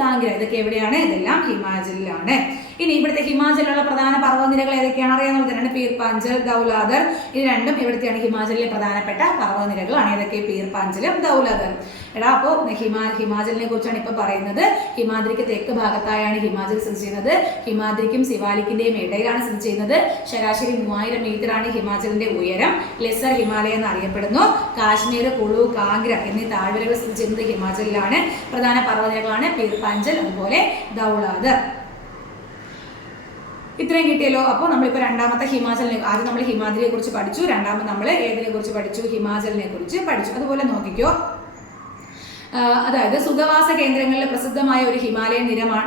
കാഗ്ര ഇതൊക്കെ എവിടെയാണ്? ഇതെല്ലാം ഹിമാചലിലാണ്. ഇനി ഇവിടുത്തെ ഹിമാചലിലുള്ള പ്രധാന പർവ്വതനിരകൾ ഏതൊക്കെയാണ്? അറിയാവുന്നത് തന്നെയാണ്. പീർ പാഞ്ചൽ, ദൗലാധർ. ഇത് രണ്ടും ഇവിടുത്തെയാണ് ഹിമാചലിലെ പ്രധാനപ്പെട്ട പർവ്വതനിരകളാണ്. ഏതൊക്കെ? പീർ പാഞ്ചലും ദൗലാധറും. എടാ, അപ്പോൾ ഹിമാചലിനെ കുറിച്ചാണ് ഇപ്പൊ പറയുന്നത്. ഹിമാദ്രിക്ക് തെക്ക് ഭാഗത്തായാണ് ഹിമാചൽ സ്ഥിതി ചെയ്യുന്നത്. ഹിമാദ്രിക്കും സിവാലിക്കിന്റെയും ഇടയിലാണ് സ്ഥിതി ചെയ്യുന്നത്. ശരാശരി 3000 മീറ്റർ ആണ് ഹിമാചലിന്റെ ഉയരം. ലെസ്സർ ഹിമാലയ എന്ന് അറിയപ്പെടുന്നു. കാശ്മീർ, കുളു, കാഗ്ര എന്നീ താഴ്വരകൾ സ്ഥിതി ചെയ്യുന്നത് ഹിമാചലിലാണ്. പ്രധാന പർവ്വതനിരകളാണ് പീർ പാഞ്ചൽ, അതുപോലെ ദൗലാധർ. ഇത്രയും കിട്ടിയല്ലോ. അപ്പോൾ നമ്മളിപ്പോൾ രണ്ടാമത്തെ ഹിമാചലിനെ, ആദ്യം നമ്മൾ ഹിമാദ്രിയെ കുറിച്ച് പഠിച്ചു, രണ്ടാമത് നമ്മൾ ഏതിനെ കുറിച്ച് പഠിച്ചു? ഹിമാചലിനെ കുറിച്ച് പഠിച്ചു. അതുപോലെ നോക്കിക്കോ, അതായത് സുഖവാസ കേന്ദ്രങ്ങളിൽ പ്രസിദ്ധമായ ഒരു ഹിമാലയൻ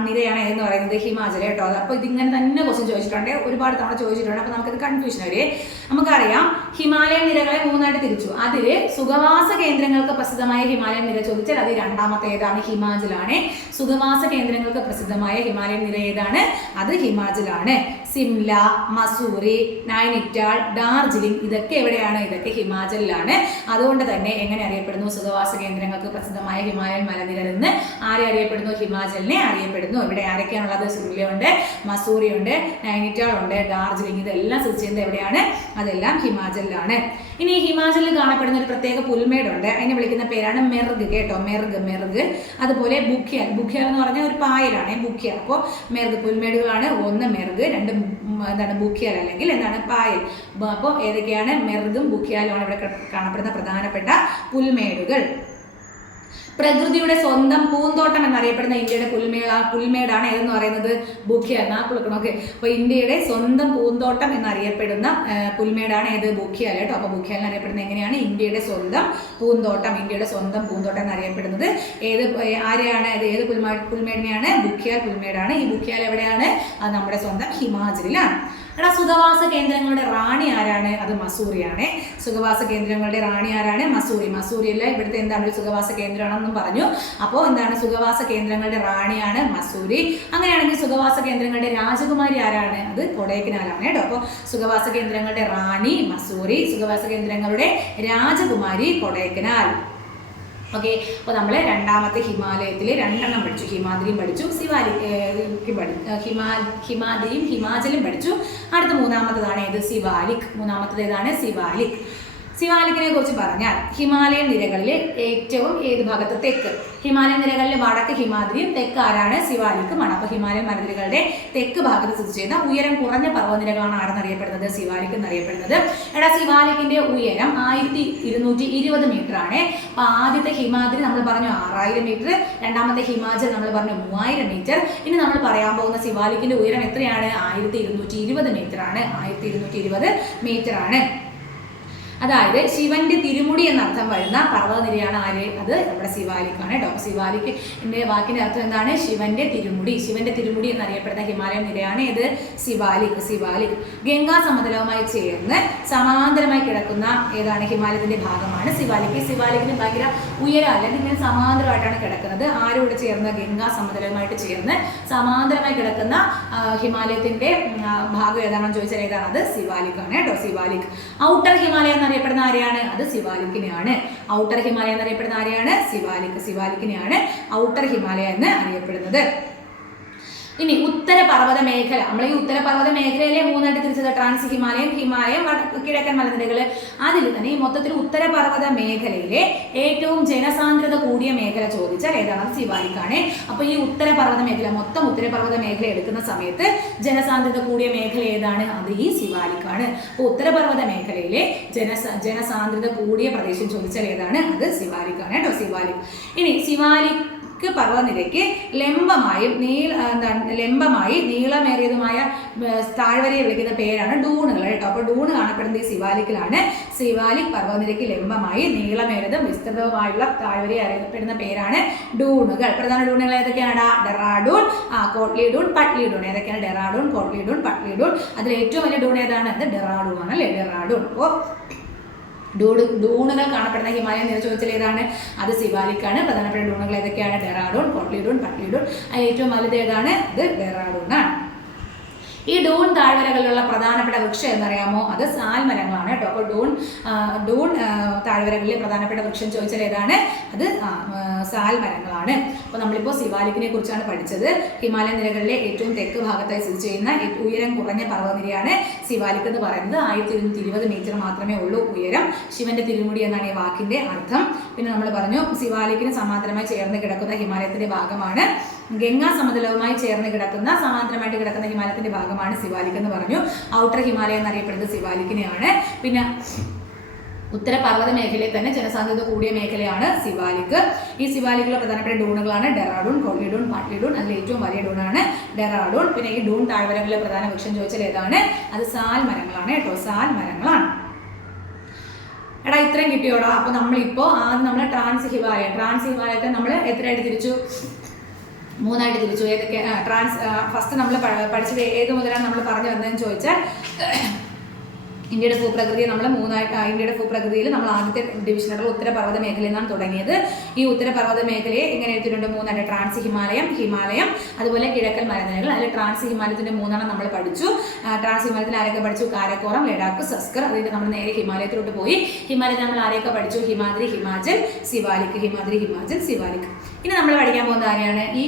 നിരയാണ് എന്ന് പറയുന്നത് ഹിമാചൽ കേട്ടോ. അപ്പോൾ ഇതിങ്ങനെ തന്നെ ക്വസ്റ്റ്യൻ ചോദിച്ചിട്ടുണ്ട്, ഒരുപാട് തവണ ചോദിച്ചിട്ടുണ്ട്. അപ്പോൾ നമുക്കത് കൺഫ്യൂഷൻ വരെ. നമുക്കറിയാം ഹിമാലയൻ നിരകളെ 3ആയിട്ട് തിരിച്ചു. അതിൽ സുഖവാസ കേന്ദ്രങ്ങൾക്ക് പ്രസിദ്ധമായ ഹിമാലയൻ നിര ചോദിച്ചാൽ അത് രണ്ടാമത്തെ ഏതാണ്? ഹിമാചലാണ്. സുഖവാസ കേന്ദ്രങ്ങൾക്ക് പ്രസിദ്ധമായ ഹിമാലയൻ നിര ഏതാണ്? അത് ഹിമാചലാണ്. സിംല, മസൂറി, നൈനിറ്റാൾ, ഡാർജിലിംഗ് ഇതൊക്കെ എവിടെയാണ്? ഇതൊക്കെ ഹിമാചലിലാണ്. അതുകൊണ്ട് തന്നെ എങ്ങനെ അറിയപ്പെടുന്നു? സുഖവാസ കേന്ദ്രങ്ങൾക്ക് പ്രസിദ്ധമായ ഹിമാലയൻ മലനിര എന്ന് ആരെ അറിയപ്പെടുന്നു? ഹിമാചലിനെ അറിയപ്പെടുന്നു. ഇവിടെ ആരൊക്കെയാണുള്ളത്? സിംലയുണ്ട്, മസൂറി ഉണ്ട്, നൈനിറ്റാൾ ഉണ്ട്, ഡാർജിലിംഗ് ഇതെല്ലാം സ്ഥിതി ചെയ്യുന്നത് എവിടെയാണ്? അതെല്ലാം ഹിമാചലിലാണ്. ഇനി ഹിമാചലിൽ കാണപ്പെടുന്ന ഒരു പ്രത്യേക പുൽമേടുണ്ട്, അതിനെ വിളിക്കുന്ന പേരാണ് മെർഗ് കേട്ടോ. മെർഗ്. അതുപോലെ ബുഖ്യാൽ എന്ന് പറഞ്ഞാൽ ഒരു പായലാണ് ബുഖ്യാൽ. അപ്പോൾ മെർഗ് പുൽമേടുകളാണ്. ഒന്ന് മെർഗ്, രണ്ട് എന്താണ്? ബുഖ്യാൽ അല്ലെങ്കിൽ എന്താണ്? പായൽ. അപ്പോൾ ഏതൊക്കെയാണ്? മെർഗും ബുഖ്യാലുമാണ് ഇവിടെ കാണപ്പെടുന്ന പ്രധാനപ്പെട്ട പുൽമേടുകൾ. പ്രകൃതിയുടെ സ്വന്തം പൂന്തോട്ടം എന്നറിയപ്പെടുന്ന ഇന്ത്യയുടെ പുൽമേടാണ് ഏതെന്ന് പറയുന്നത്? ബുഖ്യാൽ. നാക്കുളക്കണമൊക്കെ. അപ്പോൾ ഇന്ത്യയുടെ സ്വന്തം പൂന്തോട്ടം എന്നറിയപ്പെടുന്ന പുൽമേടാണ് ഏത്? ബുഖ്യാൽ കേട്ടോ. അപ്പോൾ ബുഖ്യാൽ എന്നറിയപ്പെടുന്നത് എങ്ങനെയാണ്? ഇന്ത്യയുടെ സ്വന്തം പൂന്തോട്ടം. എന്നറിയപ്പെടുന്നത് ആരെയാണ്? ഏത് പുൽമേടിനെയാണ്? ബുഖ്യാൽ പുൽമേടാണ്. ഈ ബുഖ്യാൽ എവിടെയാണ്? അത് നമ്മുടെ സ്വന്തം ഹിമാചലിലാണ്. എടാ, സുഖവാസ കേന്ദ്രങ്ങളുടെ റാണി ആരാണ്? അത് മസൂറിയാണ്. സുഖവാസ കേന്ദ്രങ്ങളുടെ റാണി ആരാണ്? മസൂറിയല്ല, ഇവിടുത്തെ എന്താണ്? ഒരു സുഖവാസ കേന്ദ്രമാണെന്നും പറഞ്ഞു. അപ്പോൾ എന്താണ്? സുഖവാസ കേന്ദ്രങ്ങളുടെ റാണിയാണ് മസൂറി. അങ്ങനെയാണെങ്കിൽ സുഖവാസ കേന്ദ്രങ്ങളുടെ രാജകുമാരി ആരാണ്? അത് കൊടൈക്കനാലാണ് കേട്ടോ. അപ്പോൾ സുഖവാസ കേന്ദ്രങ്ങളുടെ റാണി മസൂറി, സുഖവാസ കേന്ദ്രങ്ങളുടെ രാജകുമാരി കൊടൈക്കനാൽ. ഓക്കെ. അപ്പോൾ നമ്മൾ രണ്ടാമത്തെ ഹിമാലയത്തിൽ 2 പഠിച്ചു. ഹിമാദ്രിയും പഠിച്ചു, ഹിമാദ്രിയും ഹിമാചലും പഠിച്ചു. അടുത്ത മൂന്നാമത്തേതാണ് ഏത്? സിവാലിക്. മൂന്നാമത്തേത് ഏതാണ്? സിവാലിക്കിനെ കുറിച്ച് പറഞ്ഞാൽ ഹിമാലയൻ നിരകളിൽ ഏറ്റവും ഏത് ഭാഗത്ത്? തെക്ക്. ഹിമാലയൻ നിരകളിൽ വടക്ക് ഹിമാദ്രിയും തെക്ക് ആരാണ്? സിവാലിക്കുമാണ്. അപ്പോൾ ഹിമാലയൻ മലനിരകളുടെ തെക്ക് ഭാഗത്ത് സ്ഥിതി ചെയ്യുന്ന ഉയരം കുറഞ്ഞ പർവ്വതനിരകളാണ് ആരെന്നറിയപ്പെടുന്നത്? സിവാലിക് എന്നറിയപ്പെടുന്നത്. എടാ, സിവാലിക്കിന്റെ ഉയരം 1220 മീറ്റർ ആണ്. അപ്പോൾ ആദ്യത്തെ ഹിമാദ്രി നമ്മൾ പറഞ്ഞു 6000 മീറ്റർ, രണ്ടാമത്തെ ഹിമാചൽ നമ്മൾ പറഞ്ഞു 3000 മീറ്റർ. ഇനി നമ്മൾ പറയാൻ പോകുന്ന സിവാലിക്കിന്റെ ഉയരം എത്രയാണ്? 1220 മീറ്റർ ആണ്. 1220 മീറ്റർ ആണ്. അതായത് ശിവന്റെ തിരുമുടി എന്നർത്ഥം വരുന്ന പർവ്വതനിരയാണ് ആര്? അത് നമ്മുടെ സിവാലിക്കാണ് കേട്ടോ. സിവാലിക്കിന്റെ വാക്കിന്റെ അർത്ഥം എന്താണ്? ശിവന്റെ തിരുമുടി. ശിവന്റെ തിരുമുടി എന്നറിയപ്പെടുന്ന ഹിമാലയൻ നിരയാണ് ഇത്? സിവാലിക്. ഗംഗാ സമതലവുമായി ചേർന്ന് സമാന്തരമായി കിടക്കുന്ന ഏതാണ്? ഹിമാലയത്തിന്റെ ഭാഗമാണ് സിവാലിക്കിന് ഭയങ്കര ഉയരം അല്ലെങ്കിൽ ഇങ്ങനെ സമാന്തരമായിട്ടാണ് കിടക്കുന്നത്. ആരോട് ചേർന്ന്? ഗംഗാ സമതലവുമായിട്ട് ചേർന്ന് സമാന്തരമായി കിടക്കുന്ന ഹിമാലയത്തിന്റെ ഭാഗം ഏതാണെന്ന് ചോദിച്ചാൽ ഏതാണ്? അത് സിവാലിക്കാണ് കേട്ടോ. ഔട്ടർ ഹിമാലയ എന്നറിയപ്പെടുന്ന ആരെയാണ്? അത് സിവാലിക്കിനെയാണ്. ഔട്ടർ ഹിമാലയ എന്നറിയപ്പെടുന്ന ആരെയാണ്? സിവാലിക്കിനെയാണ് ഔട്ടർ ഹിമാലയ എന്ന് അറിയപ്പെടുന്നത്. ഇനി ഉത്തരപർവ്വത മേഖല, നമ്മൾ ഈ ഉത്തരപർവ്വത മേഖലയിലെ മൂന്നായിട്ട് തിരിച്ചത് ട്രാൻസ് ഹിമാലയം, ഹിമാലയം, കിഴക്കൻ മലനിരകൾ. അതിൽ തന്നെ ഈ മൊത്തത്തിൽ ഉത്തരപർവ്വത മേഖലയിലെ ഏറ്റവും ജനസാന്ദ്രത കൂടിയ മേഖല ചോദിച്ചാൽ ഏതാണ്? അത് സിവാലിക്കാണ്. അപ്പോൾ ഈ ഉത്തരപർവ്വത മേഖല, മൊത്തം ഉത്തരപർവ്വത മേഖല എടുക്കുന്ന സമയത്ത് ജനസാന്ദ്രത കൂടിയ മേഖല ഏതാണ്? അത് ഈ സിവാലിക്കാണ്. അപ്പോൾ ഉത്തരപർവ്വത മേഖലയിലെ ജനസാന്ദ്രത കൂടിയ പ്രദേശം ചോദിച്ചാൽ ഏതാണ്? അത് സിവാലിക്കാണ് കേട്ടോ, സിവാലിക്. ഇനി സിവാലിക് പർവ്വതനിരയ്ക്ക് ലംബമായി നീളമേറിയതുമായ താഴ്വരയെ വിളിക്കുന്ന പേരാണ് ഡൂണുകൾ കേട്ടോ. അപ്പോൾ ഡൂണ് കാണപ്പെടുന്നത് ഈ സിവാലിക്കിലാണ്. സിവാലിക് പർവ്വതനിരയ്ക്ക് ലംബമായി നീളമേറിയതും വിസ്തൃതവുമായുള്ള താഴ്വരയെ അറിയപ്പെടുന്ന പേരാണ് ഡൂണുകൾ. പ്രധാന ഡൂണുകൾ ഏതൊക്കെയാണ്? ഡെറാഡൂൺ, കോട്ട്ലി ഡൂൺ, പട്ട്ലി ഡൂൺ. ഏതൊക്കെയാണ്? ഡെറാഡൂൺ, കോട്ട്ലി ഡൂൺ, പട്ട്ലി ഡൂൺ. അതിൽ ഏറ്റവും വലിയ ഡൂൺ ഏതാണ്? അത് ഡെറാഡൂൺ ആണ് അല്ലേ, ഡെറാഡൂൺ. അപ്പോൾ ഡൂണുകൾ കാണപ്പെടുന്ന ഹിമാലയൻ നിര ചോദിച്ചാൽ ഏതാണ്? അത് സിവാലിക്കാണ്. പ്രധാനപ്പെട്ട ഡൂണുകൾ ഏതൊക്കെയാണ്? ഡെറാഡൂൺ, കോട്ട്ലി ഡൂൺ, പട്ട്ലി ഡൂൺ. ഏറ്റവും വലുത് ഏതാണ്? അത് ഡെറാഡൂൺ ആണ്. ഈ ഡൂൺ താഴ്വരകളിലുള്ള പ്രധാനപ്പെട്ട വൃക്ഷം എന്നറിയാമോ? അത് സാൽമരങ്ങളാണ് കേട്ടോ. അപ്പോൾ ഡൂൺ താഴ്വരകളിലെ പ്രധാനപ്പെട്ട വൃക്ഷം ചോദിച്ചാൽ ഏതാണ്? അത് സാൽമരങ്ങളാണ്. അപ്പോൾ നമ്മളിപ്പോൾ സിവാലിക്കിനെ കുറിച്ചാണ് പഠിച്ചത്. ഹിമാലയൻ നിരകളിലെ ഏറ്റവും തെക്ക് ഭാഗത്തായി സ്ഥിതി ചെയ്യുന്ന ഉയരം കുറഞ്ഞ പർവ്വതനിരയാണ് സിവാലിക് എന്ന് പറയുന്നത്. 1120 മീറ്റർ മാത്രമേ ഉള്ളൂ ഉയരം. ശിവന്റെ തിരുമുടി എന്നാണ് ഈ വാക്കിന്റെ അർത്ഥം. പിന്നെ നമ്മൾ പറഞ്ഞു സിവാലിക്കിന് സമാന്തരമായി ചേർന്ന് കിടക്കുന്ന ഹിമാലയത്തിന്റെ ഭാഗമാണ്. ഗംഗാ സമതലവുമായി ചേർന്ന് കിടക്കുന്ന സമാന്തരമായിട്ട് കിടക്കുന്ന ഹിമാലയത്തിന്റെ ഭാഗമാണ് സിവാലിക് എന്ന് പറഞ്ഞു. ഔട്ടർ ഹിമാലയം എന്നറിയപ്പെടുന്നത് സിവാലിക്കിനെയാണ്. പിന്നെ ഉത്തരപർവ്വത മേഖലയിൽ തന്നെ ജനസാന്ദ്രത കൂടിയ മേഖലയാണ് സിവാലിക്. ഈ സിവാലിക്കിലെ പ്രധാനപ്പെട്ട ഡൂണുകളാണ് ഡെറാഡൂൺ, കോട്ട്ലി ഡൂൺ, പട്ട്ലി ഡൂൺ. അതിൽ ഏറ്റവും വലിയ ഡൂണാണ് ഡെറാഡൂൺ. പിന്നെ ഈ ഡൂൺ താഴ്വരകളിലെ പ്രധാന വൃക്ഷം ചോദിച്ചാൽ ഏതാണ്? അത് സാൽമരങ്ങളാണ് കേട്ടോ, സാൽമരങ്ങളാണ്. എടാ ഇത്രയും കിട്ടിയോടാ? അപ്പോൾ നമ്മളിപ്പോൾ ആദ്യം നമ്മൾ ട്രാൻസ് ഹിമാലയത്തെ നമ്മൾ എത്രയായിട്ട് തിരിച്ചു? 3 തിരിച്ചു. ഏതൊക്കെ? ഫസ്റ്റ് നമ്മൾ പഠിച്ചത് ഏത് മുതലാണ് നമ്മൾ പറഞ്ഞു വന്നതെന്ന് ചോദിച്ചാൽ ഇന്ത്യയുടെ ഭൂപ്രകൃതിയെ നമ്മൾ ഇന്ത്യയുടെ ഭൂപ്രകൃതിയിൽ നമ്മൾ ആദ്യത്തെ ഡിവിഷനുകൾ ഉത്തരപർവ്വത മേഖലയിൽ നിന്നാണ് തുടങ്ങിയത്. ഈ ഉത്തരപർവ്വത മേഖലയെ എങ്ങനെ എടുത്തിട്ടുണ്ട്? 3 ട്രാൻസ് ഹിമാലയം, അതുപോലെ കിഴക്കൻ മലനിരകൾ. അതിൽ ട്രാൻസ് ഹിമാലയത്തിന്റെ 3 നമ്മൾ പഠിച്ചു. ട്രാൻസ് ഹിമാലയത്തിൽ ആരൊക്കെ പഠിച്ചു? കാരക്കോറം, ലഡാക്ക്, സസ്കർ. അതിന്റെ നമ്മൾ നേരെ ഹിമാലയത്തിലോട്ട് പോയി. ഹിമാലയത്തിൽ നമ്മൾ ആരെയൊക്കെ പഠിച്ചു? ഹിമാദ്രി, ഹിമാചൽ, സിവാലിക്. ഇനി നമ്മൾ പഠിക്കാൻ പോകുന്ന കാര്യമാണ് ഈ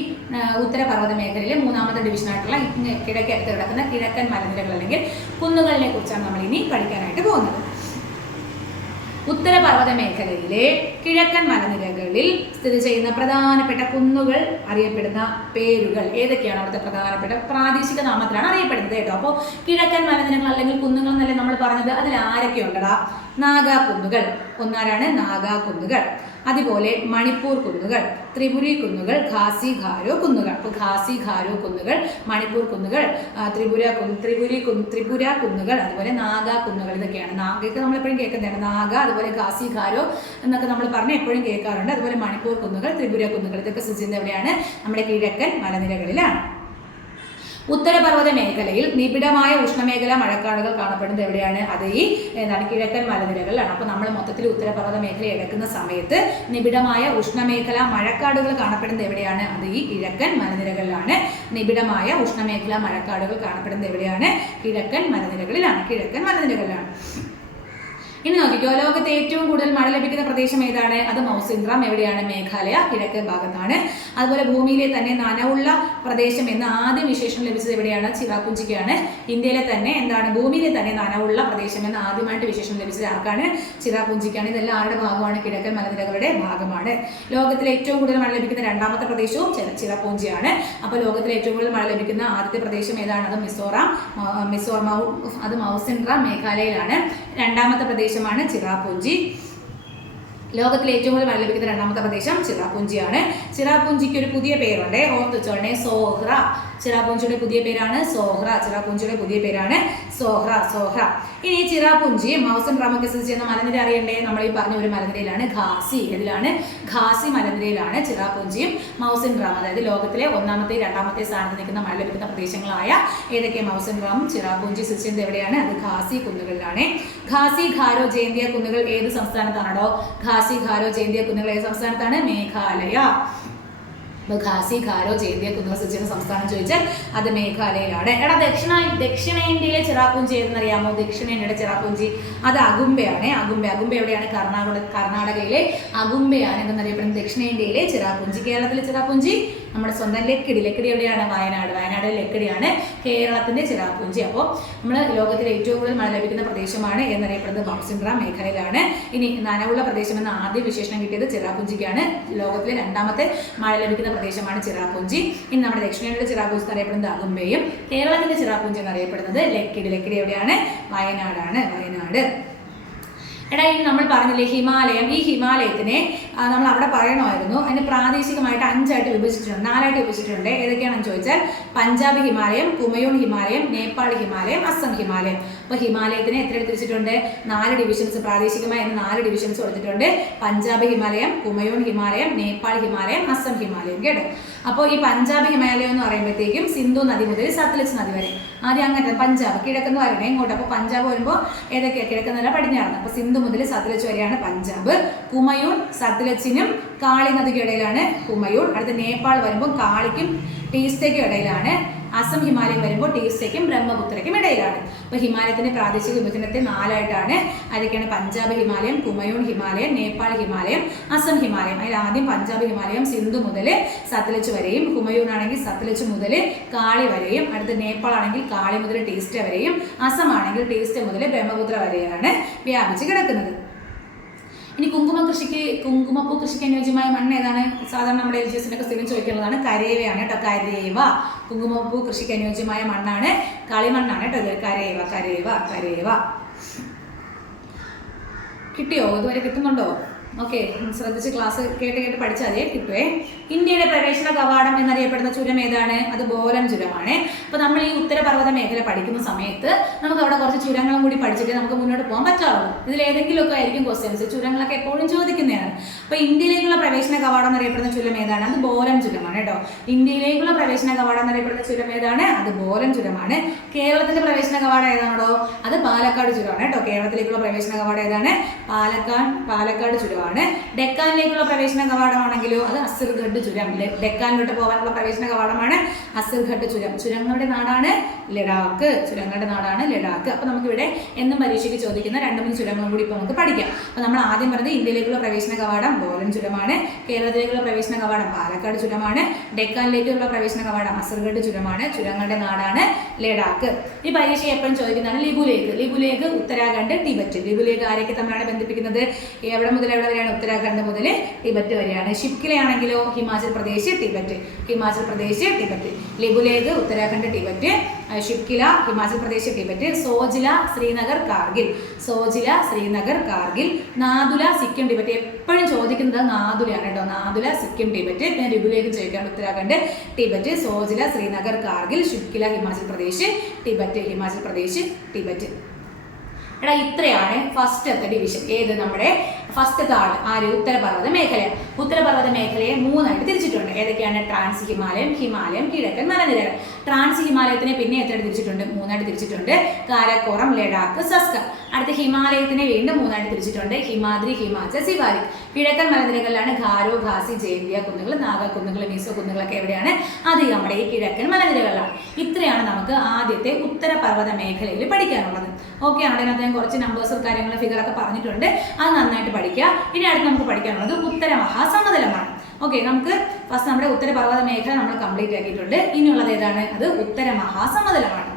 ഉത്തരപർവ്വത മേഖലയിലെ 3ാമത്തെ ഡിവിഷനായിട്ടുള്ള കിഴക്കടുത്ത് കിടക്കുന്ന കിഴക്കൻ മലനിരകൾ അല്ലെങ്കിൽ കുന്നുകളിനെ കുറിച്ചാണ് നമ്മൾ ഇനി പഠിക്കാനായിട്ട് പോകുന്നത്. ഉത്തരപർവ്വത മേഖലയിലെ കിഴക്കൻ മലനിരകളിൽ സ്ഥിതി ചെയ്യുന്ന പ്രധാനപ്പെട്ട കുന്നുകൾ അറിയപ്പെടുന്ന പേരുകൾ ഏതൊക്കെയാണ്? അവിടുത്തെ പ്രധാനപ്പെട്ട പ്രാദേശിക നാമത്തിലാണ് അറിയപ്പെടുന്നത് കേട്ടോ. അപ്പോൾ കിഴക്കൻ മലനിരകൾ അല്ലെങ്കിൽ കുന്നുകൾ എന്നല്ലേ നമ്മൾ പറഞ്ഞത്. അതിൽ ആരൊക്കെ ഉണ്ടടാ? നാഗാ കുന്നുകൾ. ഒന്നാരാണ് നാഗാ കുന്നുകൾ. അതുപോലെ മണിപ്പൂർ കുന്നുകൾ, ത്രിപുരി കുന്നുകൾ, ഖാസി ഖാരോ കുന്നുകൾ. അപ്പോൾ ഖാസി ഖാരോ കുന്നുകൾ, മണിപ്പൂർ കുന്നുകൾ, ത്രിപുര കുന്നുകൾ, അതുപോലെ നാഗാ കുന്നുകൾ. ഇതൊക്കെയാണ്. നാഗയ്ക്ക് നമ്മളെപ്പോഴും കേൾക്കുന്നതാണ് നാഗ, അതുപോലെ ഖാസി ഖാരോ എന്നൊക്കെ നമ്മൾ പറഞ്ഞ് എപ്പോഴും കേൾക്കാറുണ്ട്. അതുപോലെ മണിപ്പൂർ കുന്നുകൾ, ത്രിപുര കുന്നുകൾ. ഇതൊക്കെ സ്ഥിതി ചെയ്യുന്നത് എവിടെയാണ്? നമ്മുടെ കിഴക്കൻ മലനിരകളിലാണ്. ഉത്തരപർവ്വത മേഖലയിൽ നിബിഡമായ ഉഷ്ണമേഖല മഴക്കാടുകൾ കാണപ്പെടുന്നത് എവിടെയാണ്? അത് ഈ കിഴക്കൻ മലനിരകളിലാണ്. അപ്പോൾ നമ്മൾ മൊത്തത്തിൽ ഉത്തരപർവ്വത മേഖല എടുക്കുന്ന സമയത്ത് നിബിഡമായ ഉഷ്ണമേഖല മഴക്കാടുകൾ കാണപ്പെടുന്നത് എവിടെയാണ്? അത് ഈ കിഴക്കൻ മലനിരകളിലാണ്. നിബിഡമായ ഉഷ്ണമേഖല മഴക്കാടുകൾ കാണപ്പെടുന്നത് എവിടെയാണ്? കിഴക്കൻ മലനിരകളിലാണ്. ഇനി നോക്കിക്കോ, ലോകത്തെ ഏറ്റവും കൂടുതൽ മഴ ലഭിക്കുന്ന പ്രദേശം ഏതാണ്? അത് മൗസിൻഡ്രാം. എവിടെയാണ്? മേഘാലയ, കിഴക്കൻ ഭാഗത്താണ്. അതുപോലെ ഭൂമിയിലെ തന്നെ നനവുള്ള പ്രദേശം എന്ന് ആദ്യം വിശേഷണം ലഭിച്ചത് എവിടെയാണ്? ചിറാപുഞ്ചിക്കാണ്. ഇന്ത്യയിലെ തന്നെ ഭൂമിയിലെ തന്നെ നനവുള്ള പ്രദേശം എന്ന് ആദ്യമായിട്ട് വിശേഷണം ലഭിച്ചത് ആർക്കാണ്? ചിറാപുഞ്ചിക്കാണ്. ഇതെല്ലാം ആരുടെ ഭാഗമാണ്? കിഴക്കൻ മലനിരകളുടെ ഭാഗമാണ്. ലോകത്തിലെ ഏറ്റവും കൂടുതൽ മഴ ലഭിക്കുന്ന 2ാമത്തെ പ്രദേശവും ചിറാപുഞ്ചിയാണ്. അപ്പോൾ ലോകത്തിലെ ഏറ്റവും കൂടുതൽ മഴ ലഭിക്കുന്ന ആദ്യത്തെ പ്രദേശം ഏതാണ്? അത് മിസോറാം. അത് മൗസിൻഡ്രാം മേഘാലയയിലാണ്. 2ാമത്തെ പ്രദേശമാണ് ചിറാപുഞ്ചി. ലോകത്തിലെ ഏറ്റവും കൂടുതൽ മഴ ലഭിക്കുന്ന 2ാമത്തെ പ്രദേശം ചിറാപുഞ്ചിയാണ്. ചിറാപുഞ്ചിക്ക് ഒരു പുതിയ പേരുണ്ട്, ഓർത്ത് വെച്ചോളണേ, സോഹ്ര. ചിറാപുഞ്ചിയുടെ പുതിയ പേരാണ് സോഹ്ര. ഇനി ചിറാപുഞ്ചി മൗസിൻഡ്രാമൊക്കെ സ്ഥിതി ചെയ്യുന്ന മലനിര അറിയണ്ടേ? നമ്മൾ ഈ പറഞ്ഞ ഒരു മലനിരയിലാണ് ഖാസി. ഇതിലാണ് ഖാസി മലനിരയിലാണ് ചിറാപുഞ്ചിയും മൗസിൻഡ്രാം, അതായത് ലോകത്തിലെ 1ാമത്തെ 2ാമത്തെ സ്ഥാനത്ത് നിൽക്കുന്ന മഴ ലഭിക്കുന്ന പ്രദേശങ്ങളായ ഏതൊക്കെ? മൗസിൻഡ്രാമും ചിറാപുഞ്ചി സ്ഥിതി ചെയ്യുന്നത് എവിടെയാണ്? അത് ഖാസി കുന്നുകളിലാണ്. ഖാസി ഖാരോ ജയന്തിയ കുന്നുകൾ ഏത് സംസ്ഥാനത്താണോ? ഖാസി ഖാരോ ജയന്തിയ കുന്നുകൾ ഏത് സംസ്ഥാനത്താണ്? മേഘാലയ. ഖാസി, ഖാരോ, ജൈന്തിയ കുന്നുകൾ സ്ഥിതി ചെയ്യുന്ന സംസ്ഥാനം ചോദിച്ചാൽ അത് മേഘാലയയിലാണ്. എടാ ദക്ഷിണേന്ത്യയിലെ ചിറാപുഞ്ചി ഏതെന്നറിയാമോ? ദക്ഷിണേന്ത്യയുടെ ചിറാപുഞ്ചി അത് അഗുംബയാണ്. അഗുംബ എവിടെയാണ്? കർണാടകയിലെ അഗുംബയാണ് എന്നറിയപ്പെടുന്നത് ദക്ഷിണേന്ത്യയിലെ ചിറാപുഞ്ചി. കേരളത്തിലെ ചിറാപുഞ്ചി നമ്മുടെ സ്വന്തം ലക്കിടി എവിടെയാണ്? വയനാട് ലക്കിടിയാണ് കേരളത്തിന്റെ ചിറാപുഞ്ചി. അപ്പോൾ നമ്മൾ ലോകത്തിലെ ഏറ്റവും കൂടുതൽ മഴ ലഭിക്കുന്ന പ്രദേശമാണ് എന്നറിയപ്പെടുന്നത് ബൗസിൻഡ്ര മേഖലയിലാണ്. ഇനി നനവുള്ള പ്രദേശം എന്ന ആദ്യ വിശേഷണം കിട്ടിയത് ചിറാപുഞ്ചിക്കാണ്. ലോകത്തിലെ രണ്ടാമത്തെ മഴ ലഭിക്കുന്ന പ്രദേശമാണ് ചിറാപുഞ്ചി. ഇനി നമ്മുടെ ദക്ഷിണേന്ത്യയുടെ ചിറാപുഞ്ചി എന്നറിയപ്പെടുന്നത് അഗുംബയും കേരളത്തിന്റെ ചിറാപുഞ്ചി എന്നറിയപ്പെടുന്നത് ലക്കിടി എവിടെയാണ്? വയനാടാണ്. എടാ ഇനി നമ്മൾ പറഞ്ഞില്ലേ ഹിമാലയം. ഈ ഹിമാലയത്തിനെ നമ്മൾ അവിടെ പറയണമായിരുന്നു. അതിന് പ്രാദേശികമായിട്ട് 5 വിഭജിച്ചിട്ടുണ്ട്, 4 വിഭജിച്ചിട്ടുണ്ട്. ഏതൊക്കെയാണെന്ന് ചോദിച്ചാൽ പഞ്ചാബ് ഹിമാലയം, കുമയൂൺ ഹിമാലയം, നേപ്പാൾ ഹിമാലയം, അസം ഹിമാലയം. അപ്പോൾ ഹിമാലയത്തിനെ എത്ര തിരിച്ചിട്ടുണ്ട്? 4 ഡിവിഷൻസ്. പ്രാദേശികമായി 4 ഡിവിഷൻസ് കൊടുത്തിട്ടുണ്ട്. പഞ്ചാബ് ഹിമാലയം, കുമയൂൺ ഹിമാലയം, നേപ്പാൾ ഹിമാലയം, അസം ഹിമാലയം. കേട്ടോ. അപ്പോൾ ഈ പഞ്ചാബ് ഹിമാലയം എന്ന് പറയുമ്പോഴത്തേക്കും സിന്ധു നദി മുതൽ സത്ലജ് നദി വരെ. ആദ്യം അങ്ങനെ പഞ്ചാബ് കിഴക്കെന്ന് വരണേ ഇങ്ങോട്ട്. അപ്പോൾ പഞ്ചാബ് വരുമ്പോൾ ഏതൊക്കെയാണ്? കിഴക്കെന്നല്ല പടിഞ്ഞാറ്. അപ്പോൾ സിന്ധു മുതൽ സത്ലജ് വരെയാണ് പഞ്ചാബ്. കുമയൂൺ സത്ലജിനും കാളി നദിക്കും ഇടയിലാണ് കുമയൂൺ. അടുത്ത നേപ്പാൾ വരുമ്പോൾ കാളിക്കും ടീസ്റ്റയ്ക്കും ഇടയിലാണ്. അസം ഹിമാലയം വരുമ്പോൾ ടീസ്റ്റയ്ക്കും ബ്രഹ്മപുത്രയ്ക്കും ഇടയിലാണ്. അപ്പോൾ ഹിമാലയത്തിന്റെ പ്രാദേശിക വിഭജനത്തെ 4 അതൊക്കെയാണ് പഞ്ചാബ് ഹിമാലയം, കുമയൂൺ ഹിമാലയം, നേപ്പാൾ ഹിമാലയം, അസം ഹിമാലയം. അതിൽ ആദ്യം പഞ്ചാബ് ഹിമാലയം സിന്ധു മുതൽ സത്ലജ് വരെയും, കുമയൂൺ ആണെങ്കിൽ സത്ലജ് മുതൽ കാളി വരെയും, അടുത്ത് നേപ്പാൾ ആണെങ്കിൽ കാളി മുതൽ ടീസ്റ്റ വരെയും, അസം ആണെങ്കിൽ ടീസ്റ്റ മുതൽ ബ്രഹ്മപുത്ര വരെയാണ് വ്യാപിച്ച് കിടക്കുന്നത്. ഇനി കുങ്കുമപ്പൂ കൃഷിക്ക് അനുയോജ്യമായ മണ്ണ് ഏതാണ്? സാധാരണ നമ്മുടെ LGS-നൊക്കെ സ്ഥിരം ചോദിക്കുന്നതാണ്. കരേവയാണ് കേട്ടോ. കരേവ കുങ്കുമപ്പൂ കൃഷിക്ക് അനുയോജ്യമായ മണ്ണാണ്. കളിമണ്ണാണ് കേട്ടോ ഇത്. കരേവ. കിട്ടിയോ? ഇതുവരെ കിട്ടുന്നുണ്ടോ? ഓക്കെ, ശ്രദ്ധിച്ച് ക്ലാസ് കേട്ട് പഠിച്ചാൽ അതേ കിട്ടുവേ. ഇന്ത്യയുടെ പ്രവേശന കവാടം എന്നറിയപ്പെടുന്ന ചുരം ഏതാണ്? അത് ബോലൻ ചുരമാണ്. അപ്പോൾ നമ്മൾ ഈ ഉത്തരപർവ്വത മേഖല പഠിക്കുന്ന സമയത്ത് നമുക്ക് അവിടെ കുറച്ച് ചുരങ്ങളും കൂടി പഠിച്ചിട്ട് നമുക്ക് മുന്നോട്ട് പോകാൻ പറ്റാറുള്ളൂ. ഇതിൽ ഏതെങ്കിലുമൊക്കെ ആയിരിക്കും ക്വസ്റ്റ്യൻസ്. ചുരങ്ങളൊക്കെ എപ്പോഴും ചോദിക്കുന്നതാണ്. അപ്പോൾ ഇന്ത്യയിലേക്കുള്ള പ്രവേശന കവാടം എന്നറിയപ്പെടുന്ന ചുരം ഏതാണ്? അത് ബോലൻ ചുരമാണ് കേട്ടോ. ഇന്ത്യയിലേക്കുള്ള പ്രവേശന കവാടം എന്നറിയപ്പെടുന്ന ചുരം ഏതാണ്? അത് ബോലൻ ചുരമാണ്. കേരളത്തിന്റെ പ്രവേശന കവാടം ഏതാണോ? അത് പാലക്കാട് ചുരമാണ് കേട്ടോ. കേരളത്തിലേക്കുള്ള പ്രവേശന കവാടം ഏതാണ്? പാലക്കാട് ചുരം. ഡെക്കാനിലേക്കുള്ള പ്രവേശന കവാടമാണെങ്കിലോ അത് അസിർഗഡ് ചുരം. ഡെക്കാനിലോട്ട് പോകാനുള്ള പ്രവേശന കവാടമാണ് അസിർഗഡ് ചുരം. ചുരങ്ങളുടെ നാടാണ് ലഡാക്ക്. അപ്പൊ നമുക്കിവിടെ എന്നും പരീക്ഷയ്ക്ക് ചോദിക്കുന്ന 2-3 ചുരങ്ങളും കൂടി ഇപ്പൊ നമുക്ക് പഠിക്കാം. അപ്പൊ നമ്മൾ ആദ്യം പറഞ്ഞത് ഇന്ത്യയിലേക്കുള്ള പ്രവേശന കവാടം ബോലൻ ചുരമാണ്. കേരളത്തിലേക്കുള്ള പ്രവേശന കവാടം പാലക്കാട് ചുരമാണ്. ഡെക്കാനിലേക്കുള്ള പ്രവേശന കവാടം അസിർഗഡ് ചുരമാണ്. ചുരങ്ങളുടെ നാടാണ് ലഡാക്ക്. ഈ പരീക്ഷ എപ്പോഴും ചോദിക്കുന്നതാണ് ലിബുലേക്ക് ഉത്തരാഖണ്ഡ്, ടിബറ്റ്. ലിബുലേക്ക് ആരൊക്കെ തമ്മിലാണ് ബന്ധിപ്പിക്കുന്നത്? എവിടെ മുതൽ എവിടെ വരെയാണ്? ഉത്തരാഖണ്ഡ് മുതൽ ടിബറ്റ് വരെയാണ്. ഷിപ്കിലയാണെങ്കിലോ Himachal Pradesh, Tibet. Lipulekh Uttarakhand, Tibet. Shipki La Himachal Pradesh, Tibet. Zoji La Srinagar, Kargil. Nathu La Sikkim, Tibet. എപ്പോഴും ചോദിക്കുന്നത് നാദുലയാണ് കേട്ടോ. നാദുല സിക്കിം, ടിബറ്റ്. പിന്നെ ലിബുലേക്ക് ചോദിക്കാണ് ഉത്തരാഖണ്ഡ്, ടിബറ്റ്. സോജില ശ്രീനഗർ, കാർഗിൽ. ഷിപ്കില ഹിമാചൽ പ്രദേശ്, ടിബറ്റ്. എടാ ഇത്രയാണ് ഫസ്റ്റത്തെ ഡിവിഷൻ. ഏത്? നമ്മുടെ ഫസ്റ്റത്തെ ആള് ആര്? ഉത്തരപർവ്വത മേഖലയെ 3 തിരിച്ചിട്ടുണ്ട്. ഏതൊക്കെയാണ്? ട്രാൻസ് ഹിമാലയം, കിഴക്കൻ മലനിരകൾ. ട്രാൻസ് ഹിമാലയത്തിനെ പിന്നെ എത്ര തിരിച്ചിട്ടുണ്ട്? 3 തിരിച്ചിട്ടുണ്ട്. കാരക്കോറം, ലഡാക്ക്, സസ്കർ. അടുത്ത ഹിമാലയത്തിനെ വീണ്ടും 3 തിരിച്ചിട്ടുണ്ട്. ഹിമാദ്രി, ഹിമാചൽ, സിവാലിക്. കിഴക്കൻ മലനിരകളിലാണ് ഖാരോ, ഖാസി, ജൈന്തിയ കുന്നുകൾ, നാഗ കുന്നുകൾ, മീസോ കുന്നുകളൊക്കെ എവിടെയാണ്? അത് നമ്മുടെ ഈ കിഴക്കൻ മലനിരകളിലാണ്. ഇത്രയാണ് നമുക്ക് ആദ്യത്തെ ഉത്തരപർവ്വത മേഖലയിൽ പഠിക്കാനുള്ളത്. ഓക്കെ, അവിടെ അതിനകത്ത് ഞാൻ കുറച്ച് നമ്പേഴ്സും കാര്യങ്ങളും ഫിഗറൊക്കെ പറഞ്ഞിട്ടുണ്ട്. അത് നന്നായിട്ട് പഠിക്കുക. ഇനി അടുത്ത് നമുക്ക് പഠിക്കാനുള്ളത് ഉത്തരമഹാസമതലമാണ്. ഓക്കെ, നമുക്ക് ഫസ്റ്റ് നമ്മുടെ ഉത്തരപർവ്വത മേഖല നമ്മൾ കംപ്ലീറ്റ് ആക്കിയിട്ടുണ്ട്. ഇനിയുള്ളത് ഏതാണ്? അത് ഉത്തരമഹാസമതലമാണ്.